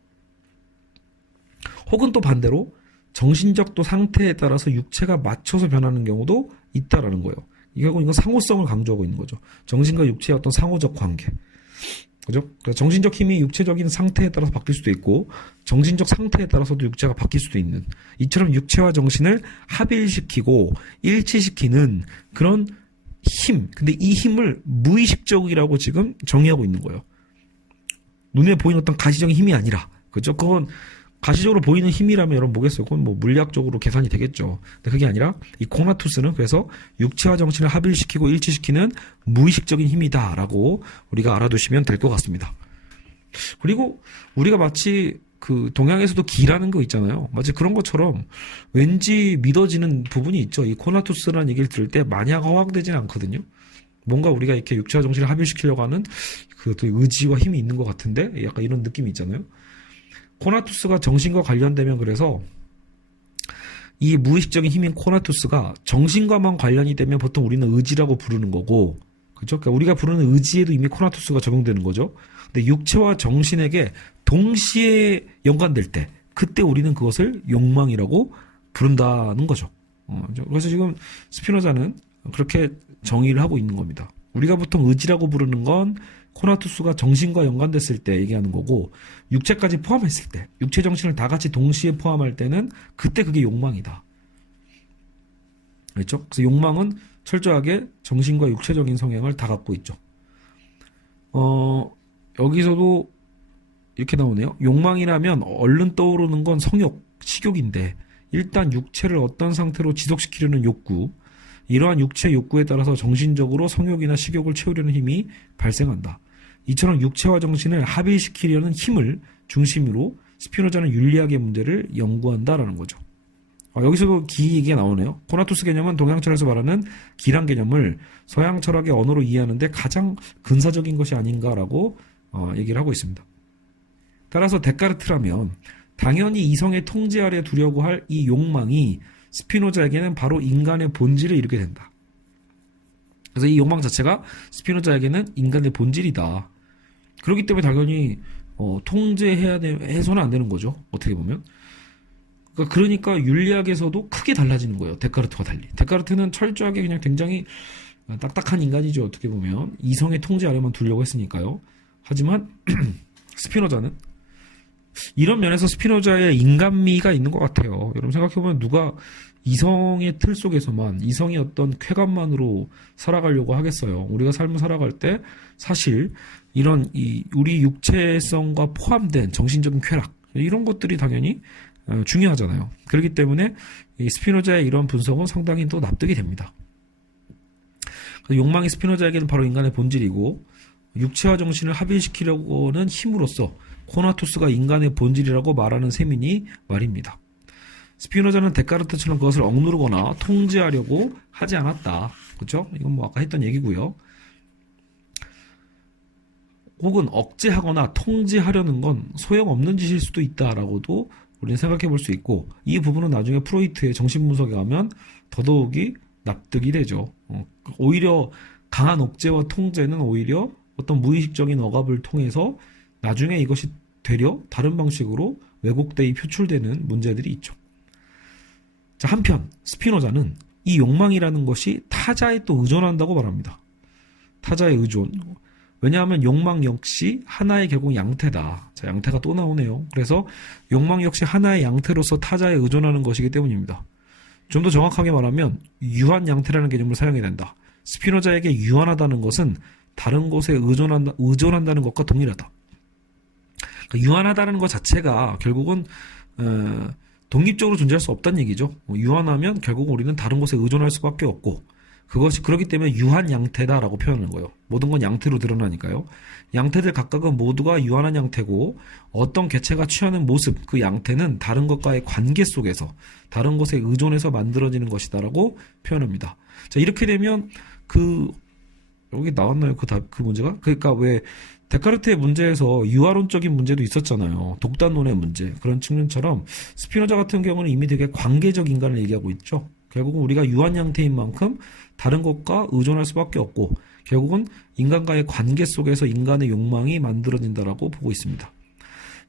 혹은 또 반대로 정신적 또 상태에 따라서 육체가 맞춰서 변하는 경우도 있다라는 거예요. 결국 이건 상호성을 강조하고 있는 거죠. 정신과 육체의 어떤 상호적 관계. 그죠? 그래서 정신적 힘이 육체적인 상태에 따라서 바뀔 수도 있고 정신적 상태에 따라서도 육체가 바뀔 수도 있는 이처럼 육체와 정신을 합일시키고 일치시키는 그런 힘. 근데 이 힘을 무의식적이라고 지금 정의하고 있는 거예요. 눈에 보이는 어떤 가시적인 힘이 아니라 그죠? 그건 가시적으로 보이는 힘이라면 여러분 뭐겠어요? 그건 뭐 물리학적으로 계산이 되겠죠. 근데 그게 아니라 이 코나투스는 그래서 육체와 정신을 합일시키고 일치시키는 무의식적인 힘이다라고 우리가 알아두시면 될 것 같습니다. 그리고 우리가 마치 그 동양에서도 기라는 거 있잖아요. 마치 그런 것처럼 왠지 믿어지는 부분이 있죠. 이 코나투스라는 얘기를 들을 때 마냥 허황되지는 않거든요. 뭔가 우리가 이렇게 육체와 정신을 합일시키려고 하는 그 의지와 힘이 있는 것 같은데 약간 이런 느낌이 있잖아요. 코나투스가 정신과 관련되면 그래서 이 무의식적인 힘인 코나투스가 정신과만 관련이 되면 보통 우리는 의지라고 부르는 거고 그렇죠? 그러니까 우리가 부르는 의지에도 이미 코나투스가 적용되는 거죠. 근데 육체와 정신에게 동시에 연관될 때 그때 우리는 그것을 욕망이라고 부른다는 거죠. 그래서 지금 스피노자는 그렇게 정의를 하고 있는 겁니다. 우리가 보통 의지라고 부르는 건 코나투스가 정신과 연관됐을 때 얘기하는 거고 육체까지 포함했을 때 육체 정신을 다 같이 동시에 포함할 때는 그때 그게 욕망이다. 그렇죠? 그래서 욕망은 철저하게 정신과 육체적인 성향을 다 갖고 있죠. 여기서도 이렇게 나오네요. 욕망이라면 얼른 떠오르는 건 성욕, 식욕인데 일단 육체를 어떤 상태로 지속시키려는 욕구 이러한 육체 욕구에 따라서 정신적으로 성욕이나 식욕을 채우려는 힘이 발생한다. 이처럼 육체와 정신을 합일시키려는 힘을 중심으로 스피노자는 윤리학의 문제를 연구한다라는 거죠. 여기서도 기 얘기가 나오네요. 코나투스 개념은 동양 철학에서 말하는 기란 개념을 서양 철학의 언어로 이해하는데 가장 근사적인 것이 아닌가라고 얘기를 하고 있습니다. 따라서 데카르트라면 당연히 이성의 통제 아래 두려고 할 이 욕망이 스피노자에게는 바로 인간의 본질을 이루게 된다. 그래서 이 욕망 자체가 스피노자에게는 인간의 본질이다. 그렇기 때문에 당연히 해서는 안 되는 거죠. 어떻게 보면. 그러니까 윤리학에서도 크게 달라지는 거예요. 데카르트와 달리. 데카르트는 철저하게 그냥 굉장히 딱딱한 인간이죠. 어떻게 보면. 이성의 통제 아래만 두려고 했으니까요. 하지만 스피노자는 이런 면에서 스피노자의 인간미가 있는 것 같아요. 여러분 생각해보면 누가 이성의 틀 속에서만 이성의 어떤 쾌감만으로 살아가려고 하겠어요. 우리가 삶을 살아갈 때 사실 이런 우리 육체성과 포함된 정신적인 쾌락 이런 것들이 당연히 중요하잖아요. 그렇기 때문에 이 스피노자의 이런 분석은 상당히 또 납득이 됩니다. 욕망이 스피노자에게는 바로 인간의 본질이고 육체와 정신을 합일시키려고는 힘으로써 코나투스가 인간의 본질이라고 말하는 셈이니 말입니다. 스피노자는 데카르트처럼 그것을 억누르거나 통제하려고 하지 않았다. 그렇죠? 이건 뭐 아까 했던 얘기고요. 혹은 억제하거나 통제하려는 건 소용없는 짓일 수도 있다라고도 우리는 생각해 볼 수 있고 이 부분은 나중에 프로이트의 정신분석에 가면 더더욱이 납득이 되죠. 오히려 강한 억제와 통제는 오히려 어떤 무의식적인 억압을 통해서 나중에 이것이 되려 다른 방식으로 왜곡되이 표출되는 문제들이 있죠. 자, 한편 스피노자는 이 욕망이라는 것이 타자에 또 의존한다고 말합니다. 타자의 의존. 왜냐하면 욕망 역시 하나의 결국 양태다. 자, 양태가 또 나오네요. 그래서 욕망 역시 하나의 양태로서 타자에 의존하는 것이기 때문입니다. 좀 더 정확하게 말하면 유한 양태라는 개념을 사용해야 된다. 스피노자에게 유한하다는 것은 다른 것에 의존한다는 것과 동일하다. 그러니까 유한하다는 것 자체가 결국은 독립적으로 존재할 수 없다는 얘기죠. 유한하면 결국 우리는 다른 것에 의존할 수밖에 없고, 그것이 그렇기 때문에 유한 양태다라고 표현하는 거예요. 모든 건 양태로 드러나니까요. 양태들 각각은 모두가 유한한 양태고, 어떤 개체가 취하는 모습, 그 양태는 다른 것과의 관계 속에서 다른 것에 의존해서 만들어지는 것이다라고 표현합니다. 자, 이렇게 되면 여기 나왔나요? 그 문제가? 그러니까 왜 데카르트의 문제에서 유아론적인 문제도 있었잖아요. 독단론의 문제. 그런 측면처럼 스피노자 같은 경우는 이미 되게 관계적 인간을 얘기하고 있죠. 결국은 우리가 유한 양태인 만큼 다른 것과 의존할 수밖에 없고, 결국은 인간과의 관계 속에서 인간의 욕망이 만들어진다라고 보고 있습니다.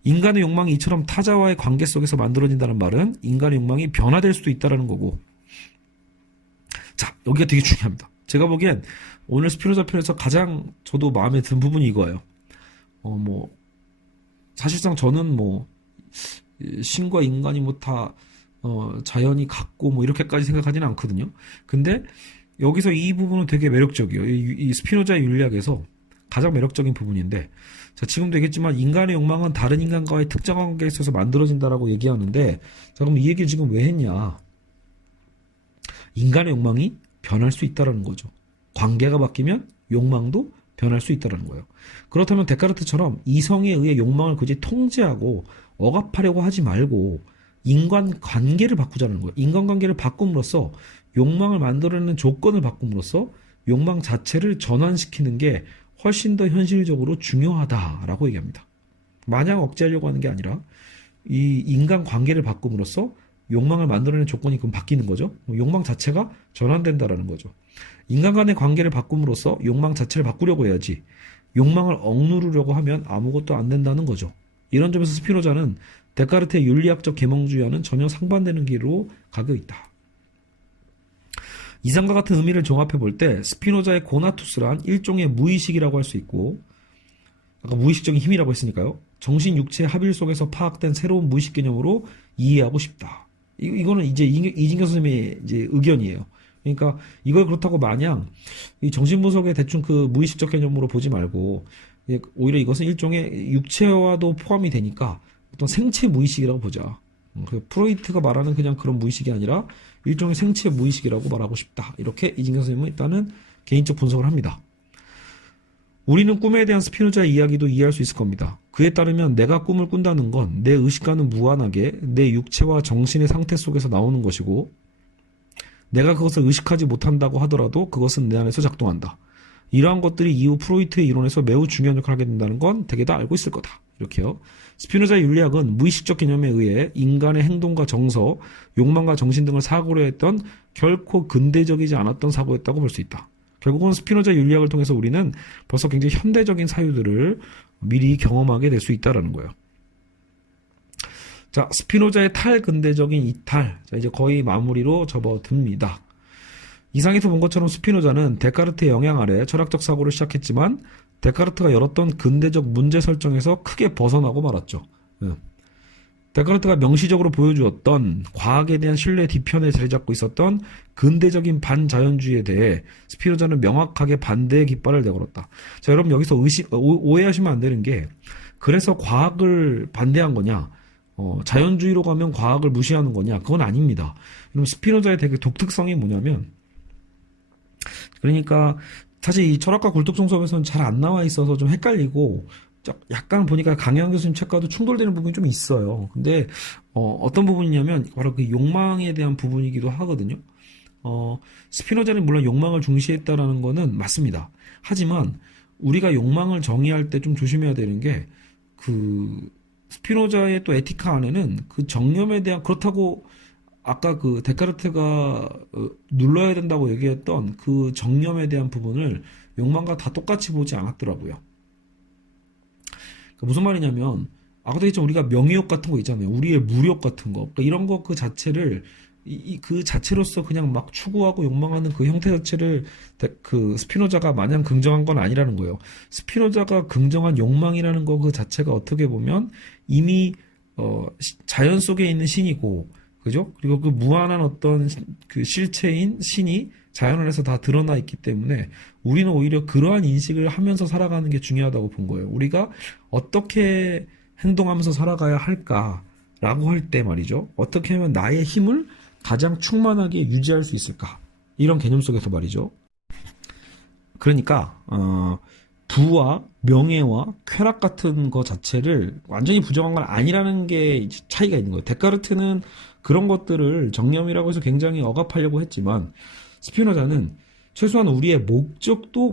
인간의 욕망이 이처럼 타자와의 관계 속에서 만들어진다는 말은 인간의 욕망이 변화될 수도 있다는 거고. 자, 여기가 되게 중요합니다. 제가 보기엔 오늘 스피노자 편에서 가장 저도 마음에 든 부분이 이거예요. 사실상 저는 신과 인간이 다 자연이 같고 이렇게까지 생각하지는 않거든요. 근데 여기서 이 부분은 되게 매력적이에요. 이 스피노자의 윤리학에서 가장 매력적인 부분인데, 자, 지금도 얘기했지만 인간의 욕망은 다른 인간과의 특정 관계에 있어서 만들어진다라고 얘기하는데, 자, 그럼 이 얘기를 지금 왜 했냐? 인간의 욕망이 변할 수 있다라는 거죠. 관계가 바뀌면 욕망도 변할 수 있다는 거예요. 그렇다면 데카르트처럼 이성에 의해 욕망을 굳이 통제하고 억압하려고 하지 말고 인간관계를 바꾸자는 거예요. 인간관계를 바꿈으로써 욕망을 만들어내는 조건을 바꿈으로써 욕망 자체를 전환시키는 게 훨씬 더 현실적으로 중요하다라고 얘기합니다. 마냥 억제하려고 하는 게 아니라 이 인간관계를 바꿈으로써 욕망을 만들어내는 조건이 그럼 바뀌는 거죠. 욕망 자체가 전환된다라는 거죠. 인간 간의 관계를 바꿈으로써 욕망 자체를 바꾸려고 해야지, 욕망을 억누르려고 하면 아무것도 안 된다는 거죠. 이런 점에서 스피노자는 데카르트의 윤리학적 계몽주의와는 전혀 상반되는 길로 가고 있다. 이상과 같은 의미를 종합해 볼 때 스피노자의 고나투스란 일종의 무의식이라고 할 수 있고, 아까 무의식적인 힘이라고 했으니까요. 정신 육체의 합일 속에서 파악된 새로운 무의식 개념으로 이해하고 싶다. 이거는 이제 이진경 선생님의 이제 의견이에요. 그러니까 이걸 그렇다고 마냥 이 정신분석의 대충 그 무의식적 개념으로 보지 말고, 오히려 이것은 일종의 육체와도 포함이 되니까 어떤 생체 무의식이라고 보자. 그 프로이트가 말하는 그냥 그런 무의식이 아니라 일종의 생체 무의식이라고 말하고 싶다. 이렇게 이진경 선생님은 일단은 개인적 분석을 합니다. 우리는 꿈에 대한 스피노자의 이야기도 이해할 수 있을 겁니다. 그에 따르면 내가 꿈을 꾼다는 건 내 의식과는 무관하게 내 육체와 정신의 상태 속에서 나오는 것이고, 내가 그것을 의식하지 못한다고 하더라도 그것은 내 안에서 작동한다. 이러한 것들이 이후 프로이트의 이론에서 매우 중요한 역할을 하게 된다는 건 되게 다 알고 있을 거다. 이렇게요. 스피노자의 윤리학은 무의식적 개념에 의해 인간의 행동과 정서, 욕망과 정신 등을 사고로 했던 결코 근대적이지 않았던 사고였다고 볼 수 있다. 결국은 스피노자 윤리학을 통해서 우리는 벌써 굉장히 현대적인 사유들을 미리 경험하게 될 수 있다는 거예요. 자, 스피노자의 탈근대적인 이탈. 자, 이제 거의 마무리로 접어듭니다. 이상에서 본 것처럼 스피노자는 데카르트의 영향 아래 철학적 사고를 시작했지만 데카르트가 열었던 근대적 문제 설정에서 크게 벗어나고 말았죠. 데카르트가 명시적으로 보여주었던 과학에 대한 신뢰 뒤편에 자리 잡고 있었던 근대적인 반자연주의에 대해 스피노자는 명확하게 반대의 깃발을 내걸었다. 자, 여러분 여기서 오해하시면 안 되는 게, 그래서 과학을 반대한 거냐, 자연주의로 가면 과학을 무시하는 거냐, 그건 아닙니다. 그럼 스피노자의 되게 독특성이 뭐냐면, 그러니까 사실 이 철학과 굴뚝 수업에서는 잘 안 나와 있어서 좀 헷갈리고, 약간 보니까 강혜환 교수님 책과도 충돌되는 부분이 좀 있어요. 근데 어떤 부분이냐면 바로 그 욕망에 대한 부분이기도 하거든요. 스피노자는 물론 욕망을 중시했다라는 거는 맞습니다. 하지만 우리가 욕망을 정의할 때 좀 조심해야 되는 게, 그 스피노자의 또 에티카 안에는 그 정념에 대한, 그렇다고 아까 그 데카르트가 눌러야 된다고 얘기했던 그 정념에 대한 부분을 욕망과 다 똑같이 보지 않았더라고요. 무슨 말이냐면, 아까도 했지만 우리가 명예욕 같은 거 있잖아요. 우리의 무력 같은 거. 그러니까 이런 거 그 자체를 그 자체로서 그냥 막 추구하고 욕망하는 그 형태 자체를 그 스피노자가 마냥 긍정한 건 아니라는 거예요. 스피노자가 긍정한 욕망이라는 거 그 자체가 어떻게 보면 이미 자연 속에 있는 신이고, 그죠? 그리고 그 무한한 어떤 그 실체인 신이 자연 안에서 다 드러나 있기 때문에 우리는 오히려 그러한 인식을 하면서 살아가는 게 중요하다고 본 거예요. 우리가 어떻게 행동하면서 살아가야 할까라고 할 때 말이죠. 어떻게 하면 나의 힘을 가장 충만하게 유지할 수 있을까? 이런 개념 속에서 말이죠. 그러니까 부와 명예와 쾌락 같은 거 자체를 완전히 부정한 건 아니라는 게 차이가 있는 거예요. 데카르트는 그런 것들을 정념이라고 해서 굉장히 억압하려고 했지만 스피노자는 최소한 우리의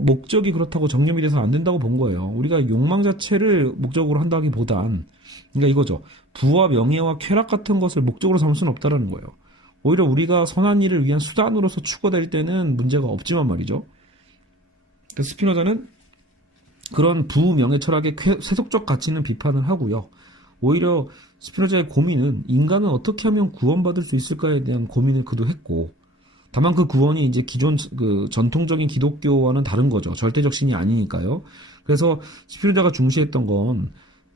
목적이 그렇다고 정념이 돼서 안 된다고 본 거예요. 우리가 욕망 자체를 목적으로 한다기보단, 그러니까 이거죠. 부와 명예와 쾌락 같은 것을 목적으로 삼을 수는 없다라는 거예요. 오히려 우리가 선한 일을 위한 수단으로서 추구될 때는 문제가 없지만 말이죠. 그래서 스피노자는 그런 부, 명예 철학의 세속적 가치는 비판을 하고요. 오히려 스피노자의 고민은 인간은 어떻게 하면 구원받을 수 있을까에 대한 고민을 그도 했고, 다만 그 구원이 이제 기존 그 전통적인 기독교와는 다른 거죠. 절대적 신이 아니니까요. 그래서 스피노자가 중시했던 건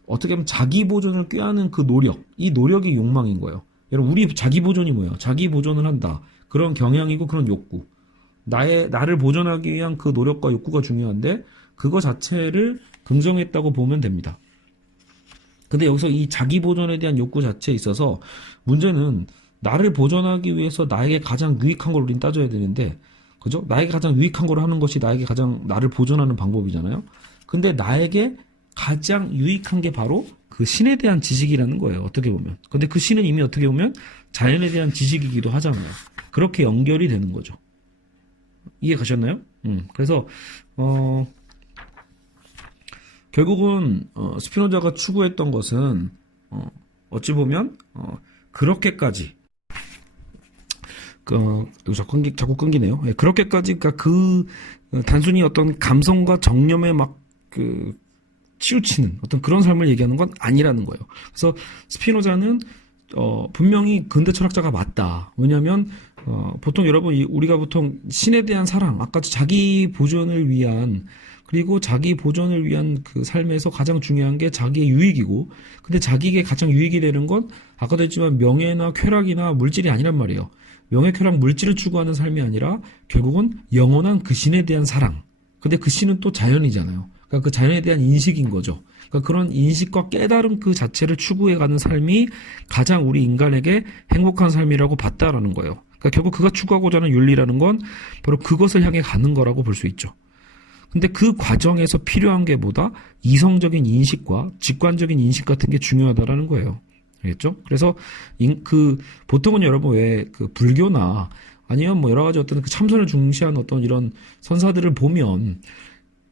어떻게 하면 자기 보존을 꾀하는 그 노력, 이 노력이 욕망인 거예요. 여러분, 우리 자기 보존이 뭐예요? 자기 보존을 한다. 그런 경향이고 그런 욕구. 나를 보존하기 위한 그 노력과 욕구가 중요한데 그거 자체를 긍정했다고 보면 됩니다. 근데 여기서 이 자기 보존에 대한 욕구 자체에 있어서 문제는 나를 보존하기 위해서 나에게 가장 유익한 걸 우린 따져야 되는데, 그죠? 나에게 가장 유익한 걸 하는 것이 나에게 가장 나를 보존하는 방법이잖아요. 근데 나에게 가장 유익한 게 바로 그 신에 대한 지식이라는 거예요. 어떻게 보면. 근데 그 신은 이미 어떻게 보면 자연에 대한 지식이기도 하잖아요. 그렇게 연결이 되는 거죠. 이해 가셨나요? 그래서 결국은 스피노자가 추구했던 것은 어찌 보면 그렇게까지 자꾸 끊기네요. 예, 그렇게까지 그러니까 단순히 어떤 감성과 정념에 막 치우치는 어떤 그런 삶을 얘기하는 건 아니라는 거예요. 그래서 스피노자는 분명히 근대 철학자가 맞다. 왜냐하면 보통 여러분 우리가 보통 신에 대한 사랑, 아까 자기 보존을 위한 그리고 자기 보존을 위한 그 삶에서 가장 중요한 게 자기의 유익이고, 근데 자기에게 가장 유익이 되는 건 아까도 했지만 명예나 쾌락이나 물질이 아니란 말이에요. 명예, 쾌락, 물질을 추구하는 삶이 아니라 결국은 영원한 그 신에 대한 사랑. 근데 그 신은 또 자연이잖아요. 그러니까 그 자연에 대한 인식인 거죠. 그러니까 그런 인식과 깨달음 그 자체를 추구해가는 삶이 가장 우리 인간에게 행복한 삶이라고 봤다라는 거예요. 그러니까 결국 그가 추구하고자 하는 윤리라는 건 바로 그것을 향해 가는 거라고 볼 수 있죠. 근데 그 과정에서 필요한 게 보다 이성적인 인식과 직관적인 인식 같은 게 중요하다라는 거예요. 알겠죠? 그래서 보통은 여러분 왜 그 불교나 아니면 뭐 여러 가지 어떤 그 참선을 중시한 어떤 이런 선사들을 보면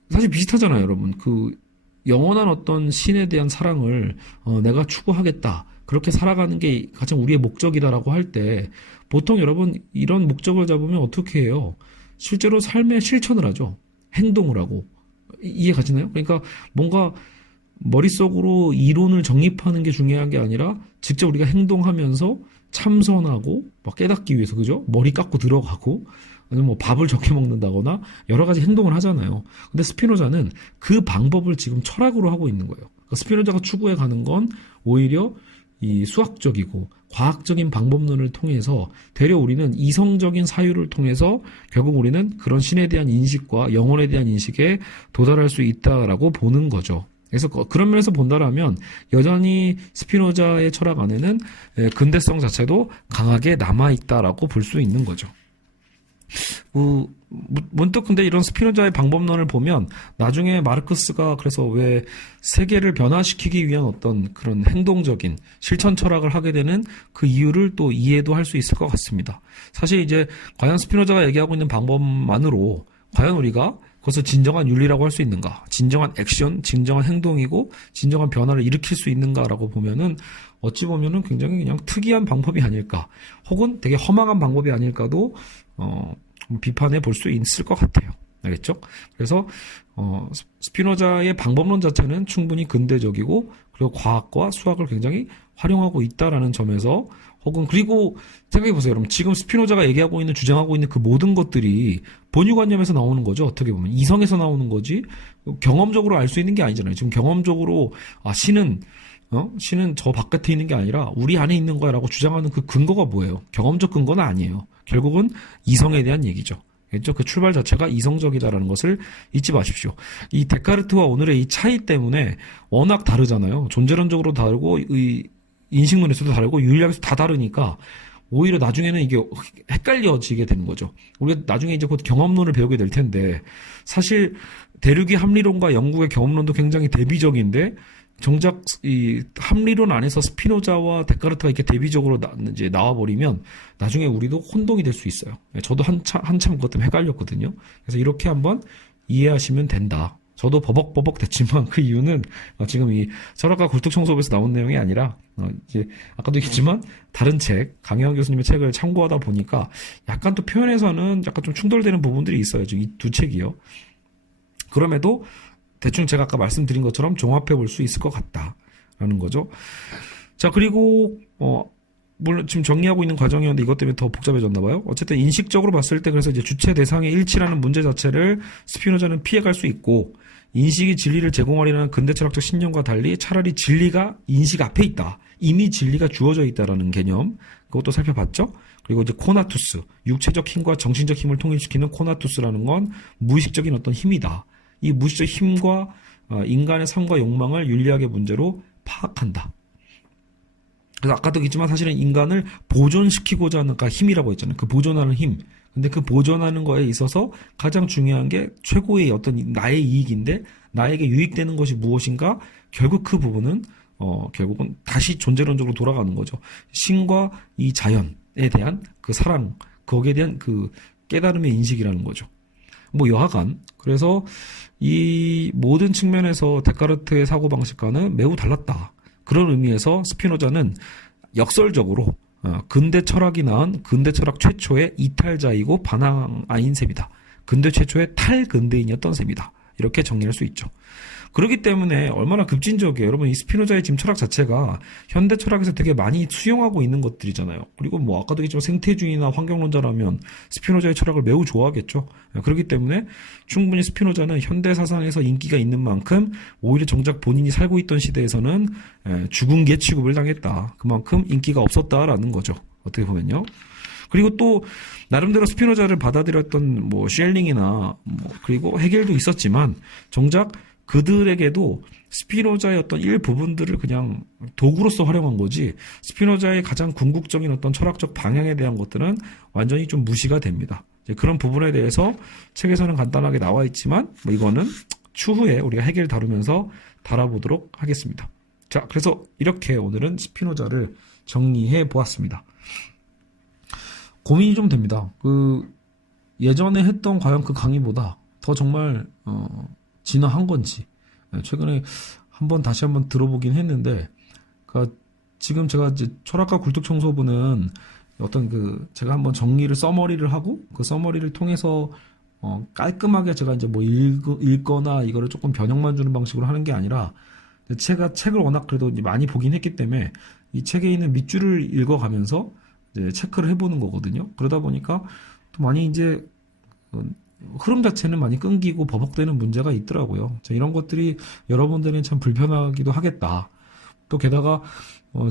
사실 비슷하잖아요, 여러분. 그 영원한 어떤 신에 대한 사랑을 내가 추구하겠다. 그렇게 살아가는 게 가장 우리의 목적이다라고 할 때 보통 여러분 이런 목적을 잡으면 어떻게 해요? 실제로 삶에 실천을 하죠. 행동을 하고. 이해 가시나요? 그러니까 뭔가 머릿속으로 이론을 정립하는 게 중요한 게 아니라 직접 우리가 행동하면서 참선하고 막 깨닫기 위해서, 그죠? 머리 깎고 들어가고 아니면 뭐 밥을 적게 먹는다거나 여러 가지 행동을 하잖아요. 근데 스피노자는 그 방법을 지금 철학으로 하고 있는 거예요. 그러니까 스피노자가 추구해 가는 건 오히려 이 수학적이고 과학적인 방법론을 통해서 되려 우리는 이성적인 사유를 통해서 결국 우리는 그런 신에 대한 인식과 영혼에 대한 인식에 도달할 수 있다라고 보는 거죠. 그래서 그런 면에서 본다라면 여전히 스피노자의 철학 안에는 근대성 자체도 강하게 남아있다라고 볼 수 있는 거죠. 문득 근데 이런 스피노자의 방법론을 보면 나중에 마르크스가 그래서 왜 세계를 변화시키기 위한 어떤 그런 행동적인 실천 철학을 하게 되는 그 이유를 또 이해도 할 수 있을 것 같습니다. 사실 이제 과연 스피노자가 얘기하고 있는 방법만으로 과연 우리가 그것을 진정한 윤리라고 할 수 있는가? 진정한 액션, 진정한 행동이고 진정한 변화를 일으킬 수 있는가라고 보면은 어찌 보면은 굉장히 그냥 특이한 방법이 아닐까, 혹은 되게 허망한 방법이 아닐까도 비판해 볼 수 있을 것 같아요. 알겠죠? 그래서 스피노자의 방법론 자체는 충분히 근대적이고 그리고 과학과 수학을 굉장히 활용하고 있다라는 점에서 혹은 그리고 생각해 보세요. 여러분 지금 스피노자가 얘기하고 있는 주장하고 있는 그 모든 것들이 본유관념에서 나오는 거죠. 어떻게 보면 이성에서 나오는 거지 경험적으로 알 수 있는 게 아니잖아요. 지금 경험적으로 신은 저 바깥에 있는 게 아니라 우리 안에 있는 거야라고 주장하는 그 근거가 뭐예요? 경험적 근거는 아니에요. 결국은 이성에 대한 얘기죠. 그렇죠? 그 출발 자체가 이성적이다라는 것을 잊지 마십시오. 이 데카르트와 오늘의 이 차이 때문에 워낙 다르잖아요. 존재론적으로 다르고 이 인식론에서도 다르고 윤리학에서 다 다르니까 오히려 나중에는 이게 헷갈려지게 되는 거죠. 우리가 나중에 이제 곧 경험론을 배우게 될 텐데 사실 대륙의 합리론과 영국의 경험론도 굉장히 대비적인데 정작 이 합리론 안에서 스피노자와 데카르트가 이렇게 대비적으로 이제 나와버리면 나중에 우리도 혼동이 될 수 있어요. 저도 한참 그것 때문에 헷갈렸거든요. 그래서 이렇게 한번 이해하시면 된다. 저도 버벅버벅 됐지만 그 이유는 지금 이 철학과 굴뚝청소부에서 나온 내용이 아니라 이제 아까도 얘기했지만 다른 책 강혜원 교수님의 책을 참고하다 보니까 약간 또 표현에서는 약간 좀 충돌되는 부분들이 있어요. 지금 이 두 책이요. 그럼에도 대충 제가 아까 말씀드린 것처럼 종합해 볼 수 있을 것 같다라는 거죠. 자, 그리고 물론 지금 정리하고 있는 과정이었는데 이것 때문에 더 복잡해졌나 봐요. 어쨌든 인식적으로 봤을 때 그래서 이제 주체 대상의 일치라는 문제 자체를 스피노자는 피해갈 수 있고 인식이 진리를 제공하리라는 근대 철학적 신념과 달리 차라리 진리가 인식 앞에 있다. 이미 진리가 주어져 있다라는 개념. 그것도 살펴봤죠. 그리고 이제 코나투스, 육체적 힘과 정신적 힘을 통일시키는 코나투스라는 건 무의식적인 어떤 힘이다. 이 무의식적 힘과 인간의 삶과 욕망을 윤리학의 문제로 파악한다. 그래서 아까도 얘기했지만 사실은 인간을 보존시키고자 하는 힘이라고 했잖아요. 그 보존하는 힘. 근데 그 보존하는 거에 있어서 가장 중요한 게 최고의 어떤 나의 이익인데 나에게 유익되는 것이 무엇인가? 결국 그 부분은 결국은 다시 존재론적으로 돌아가는 거죠. 신과 이 자연에 대한 그 사랑, 거기에 대한 그 깨달음의 인식이라는 거죠. 뭐 여하간 그래서 이 모든 측면에서 데카르트의 사고방식과는 매우 달랐다. 그런 의미에서 스피노자는 역설적으로 근대 철학이 낳은 근대 철학 최초의 이탈자이고 반항아인 셈이다. 근대 최초의 탈근대인이었던 셈이다. 이렇게 정리할 수 있죠. 그렇기 때문에 얼마나 급진적이에요. 여러분 이 스피노자의 지금 철학 자체가 현대 철학에서 되게 많이 수용하고 있는 것들이잖아요. 그리고 뭐 아까도 얘기했지만 생태주의나 환경론자라면 스피노자의 철학을 매우 좋아하겠죠. 그렇기 때문에 충분히 스피노자는 현대 사상에서 인기가 있는 만큼 오히려 정작 본인이 살고 있던 시대에서는 죽은 개 취급을 당했다. 그만큼 인기가 없었다라는 거죠. 어떻게 보면요. 그리고 또 나름대로 스피노자를 받아들였던 뭐 쉘링이나 그리고 헤겔도 있었지만 정작 그들에게도 스피노자의 어떤 일부분들을 그냥 도구로서 활용한 거지 스피노자의 가장 궁극적인 어떤 철학적 방향에 대한 것들은 완전히 좀 무시가 됩니다. 그런 부분에 대해서 책에서는 간단하게 나와 있지만 뭐 이거는 추후에 우리가 헤겔 다루면서 다뤄보도록 하겠습니다. 자, 그래서 이렇게 오늘은 스피노자를 정리해 보았습니다. 고민이 좀 됩니다. 예전에 했던 과연 그 강의보다 더 정말 진화한 건지 최근에 다시 한번 들어보긴 했는데 그러니까 지금 제가 이제 철학과 굴뚝청소부는 어떤 제가 한번 정리를 서머리를 하고 그 서머리를 통해서 깔끔하게 제가 이제 뭐 읽거나 이거를 조금 변형만 주는 방식으로 하는 게 아니라 제가 책을 워낙 그래도 많이 보긴 했기 때문에 이 책에 있는 밑줄을 읽어가면서 이제 체크를 해보는 거거든요. 그러다 보니까 또 많이 이제 흐름 자체는 많이 끊기고 버벅대는 문제가 있더라고요. 이런 것들이 여러분들은 참 불편하기도 하겠다. 또 게다가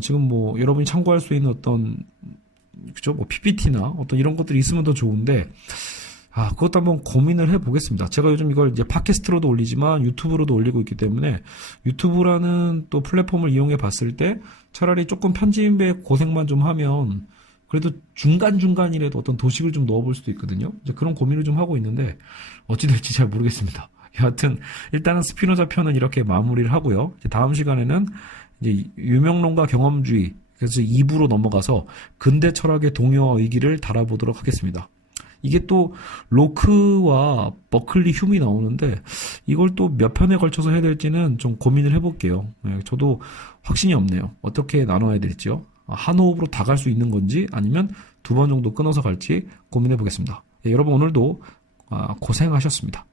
지금 뭐 여러분이 참고할 수 있는 어떤 그죠? 뭐 PPT나 어떤 이런 것들이 있으면 더 좋은데 그것도 한번 고민을 해보겠습니다. 제가 요즘 이걸 이제 팟캐스트로도 올리지만 유튜브로도 올리고 있기 때문에 유튜브라는 또 플랫폼을 이용해 봤을 때 차라리 조금 편집에 고생만 좀 하면 그래도 중간중간이라도 어떤 도식을 좀 넣어볼 수도 있거든요. 이제 그런 고민을 좀 하고 있는데 어찌 될지 잘 모르겠습니다. 여하튼 일단은 스피노자 편은 이렇게 마무리를 하고요. 이제 다음 시간에는 이제 유명론과 경험주의 그래서 2부로 넘어가서 근대 철학의 동요와 의기를 다뤄보도록 하겠습니다. 이게 또 로크와 버클리 흉이 나오는데 이걸 또 몇 편에 걸쳐서 해야 될지는 좀 고민을 해볼게요. 저도 확신이 없네요. 어떻게 나눠야 될지요. 한 호흡으로 다 갈 수 있는 건지 아니면 2번 정도 끊어서 갈지 고민해 보겠습니다. 여러분 오늘도 고생하셨습니다.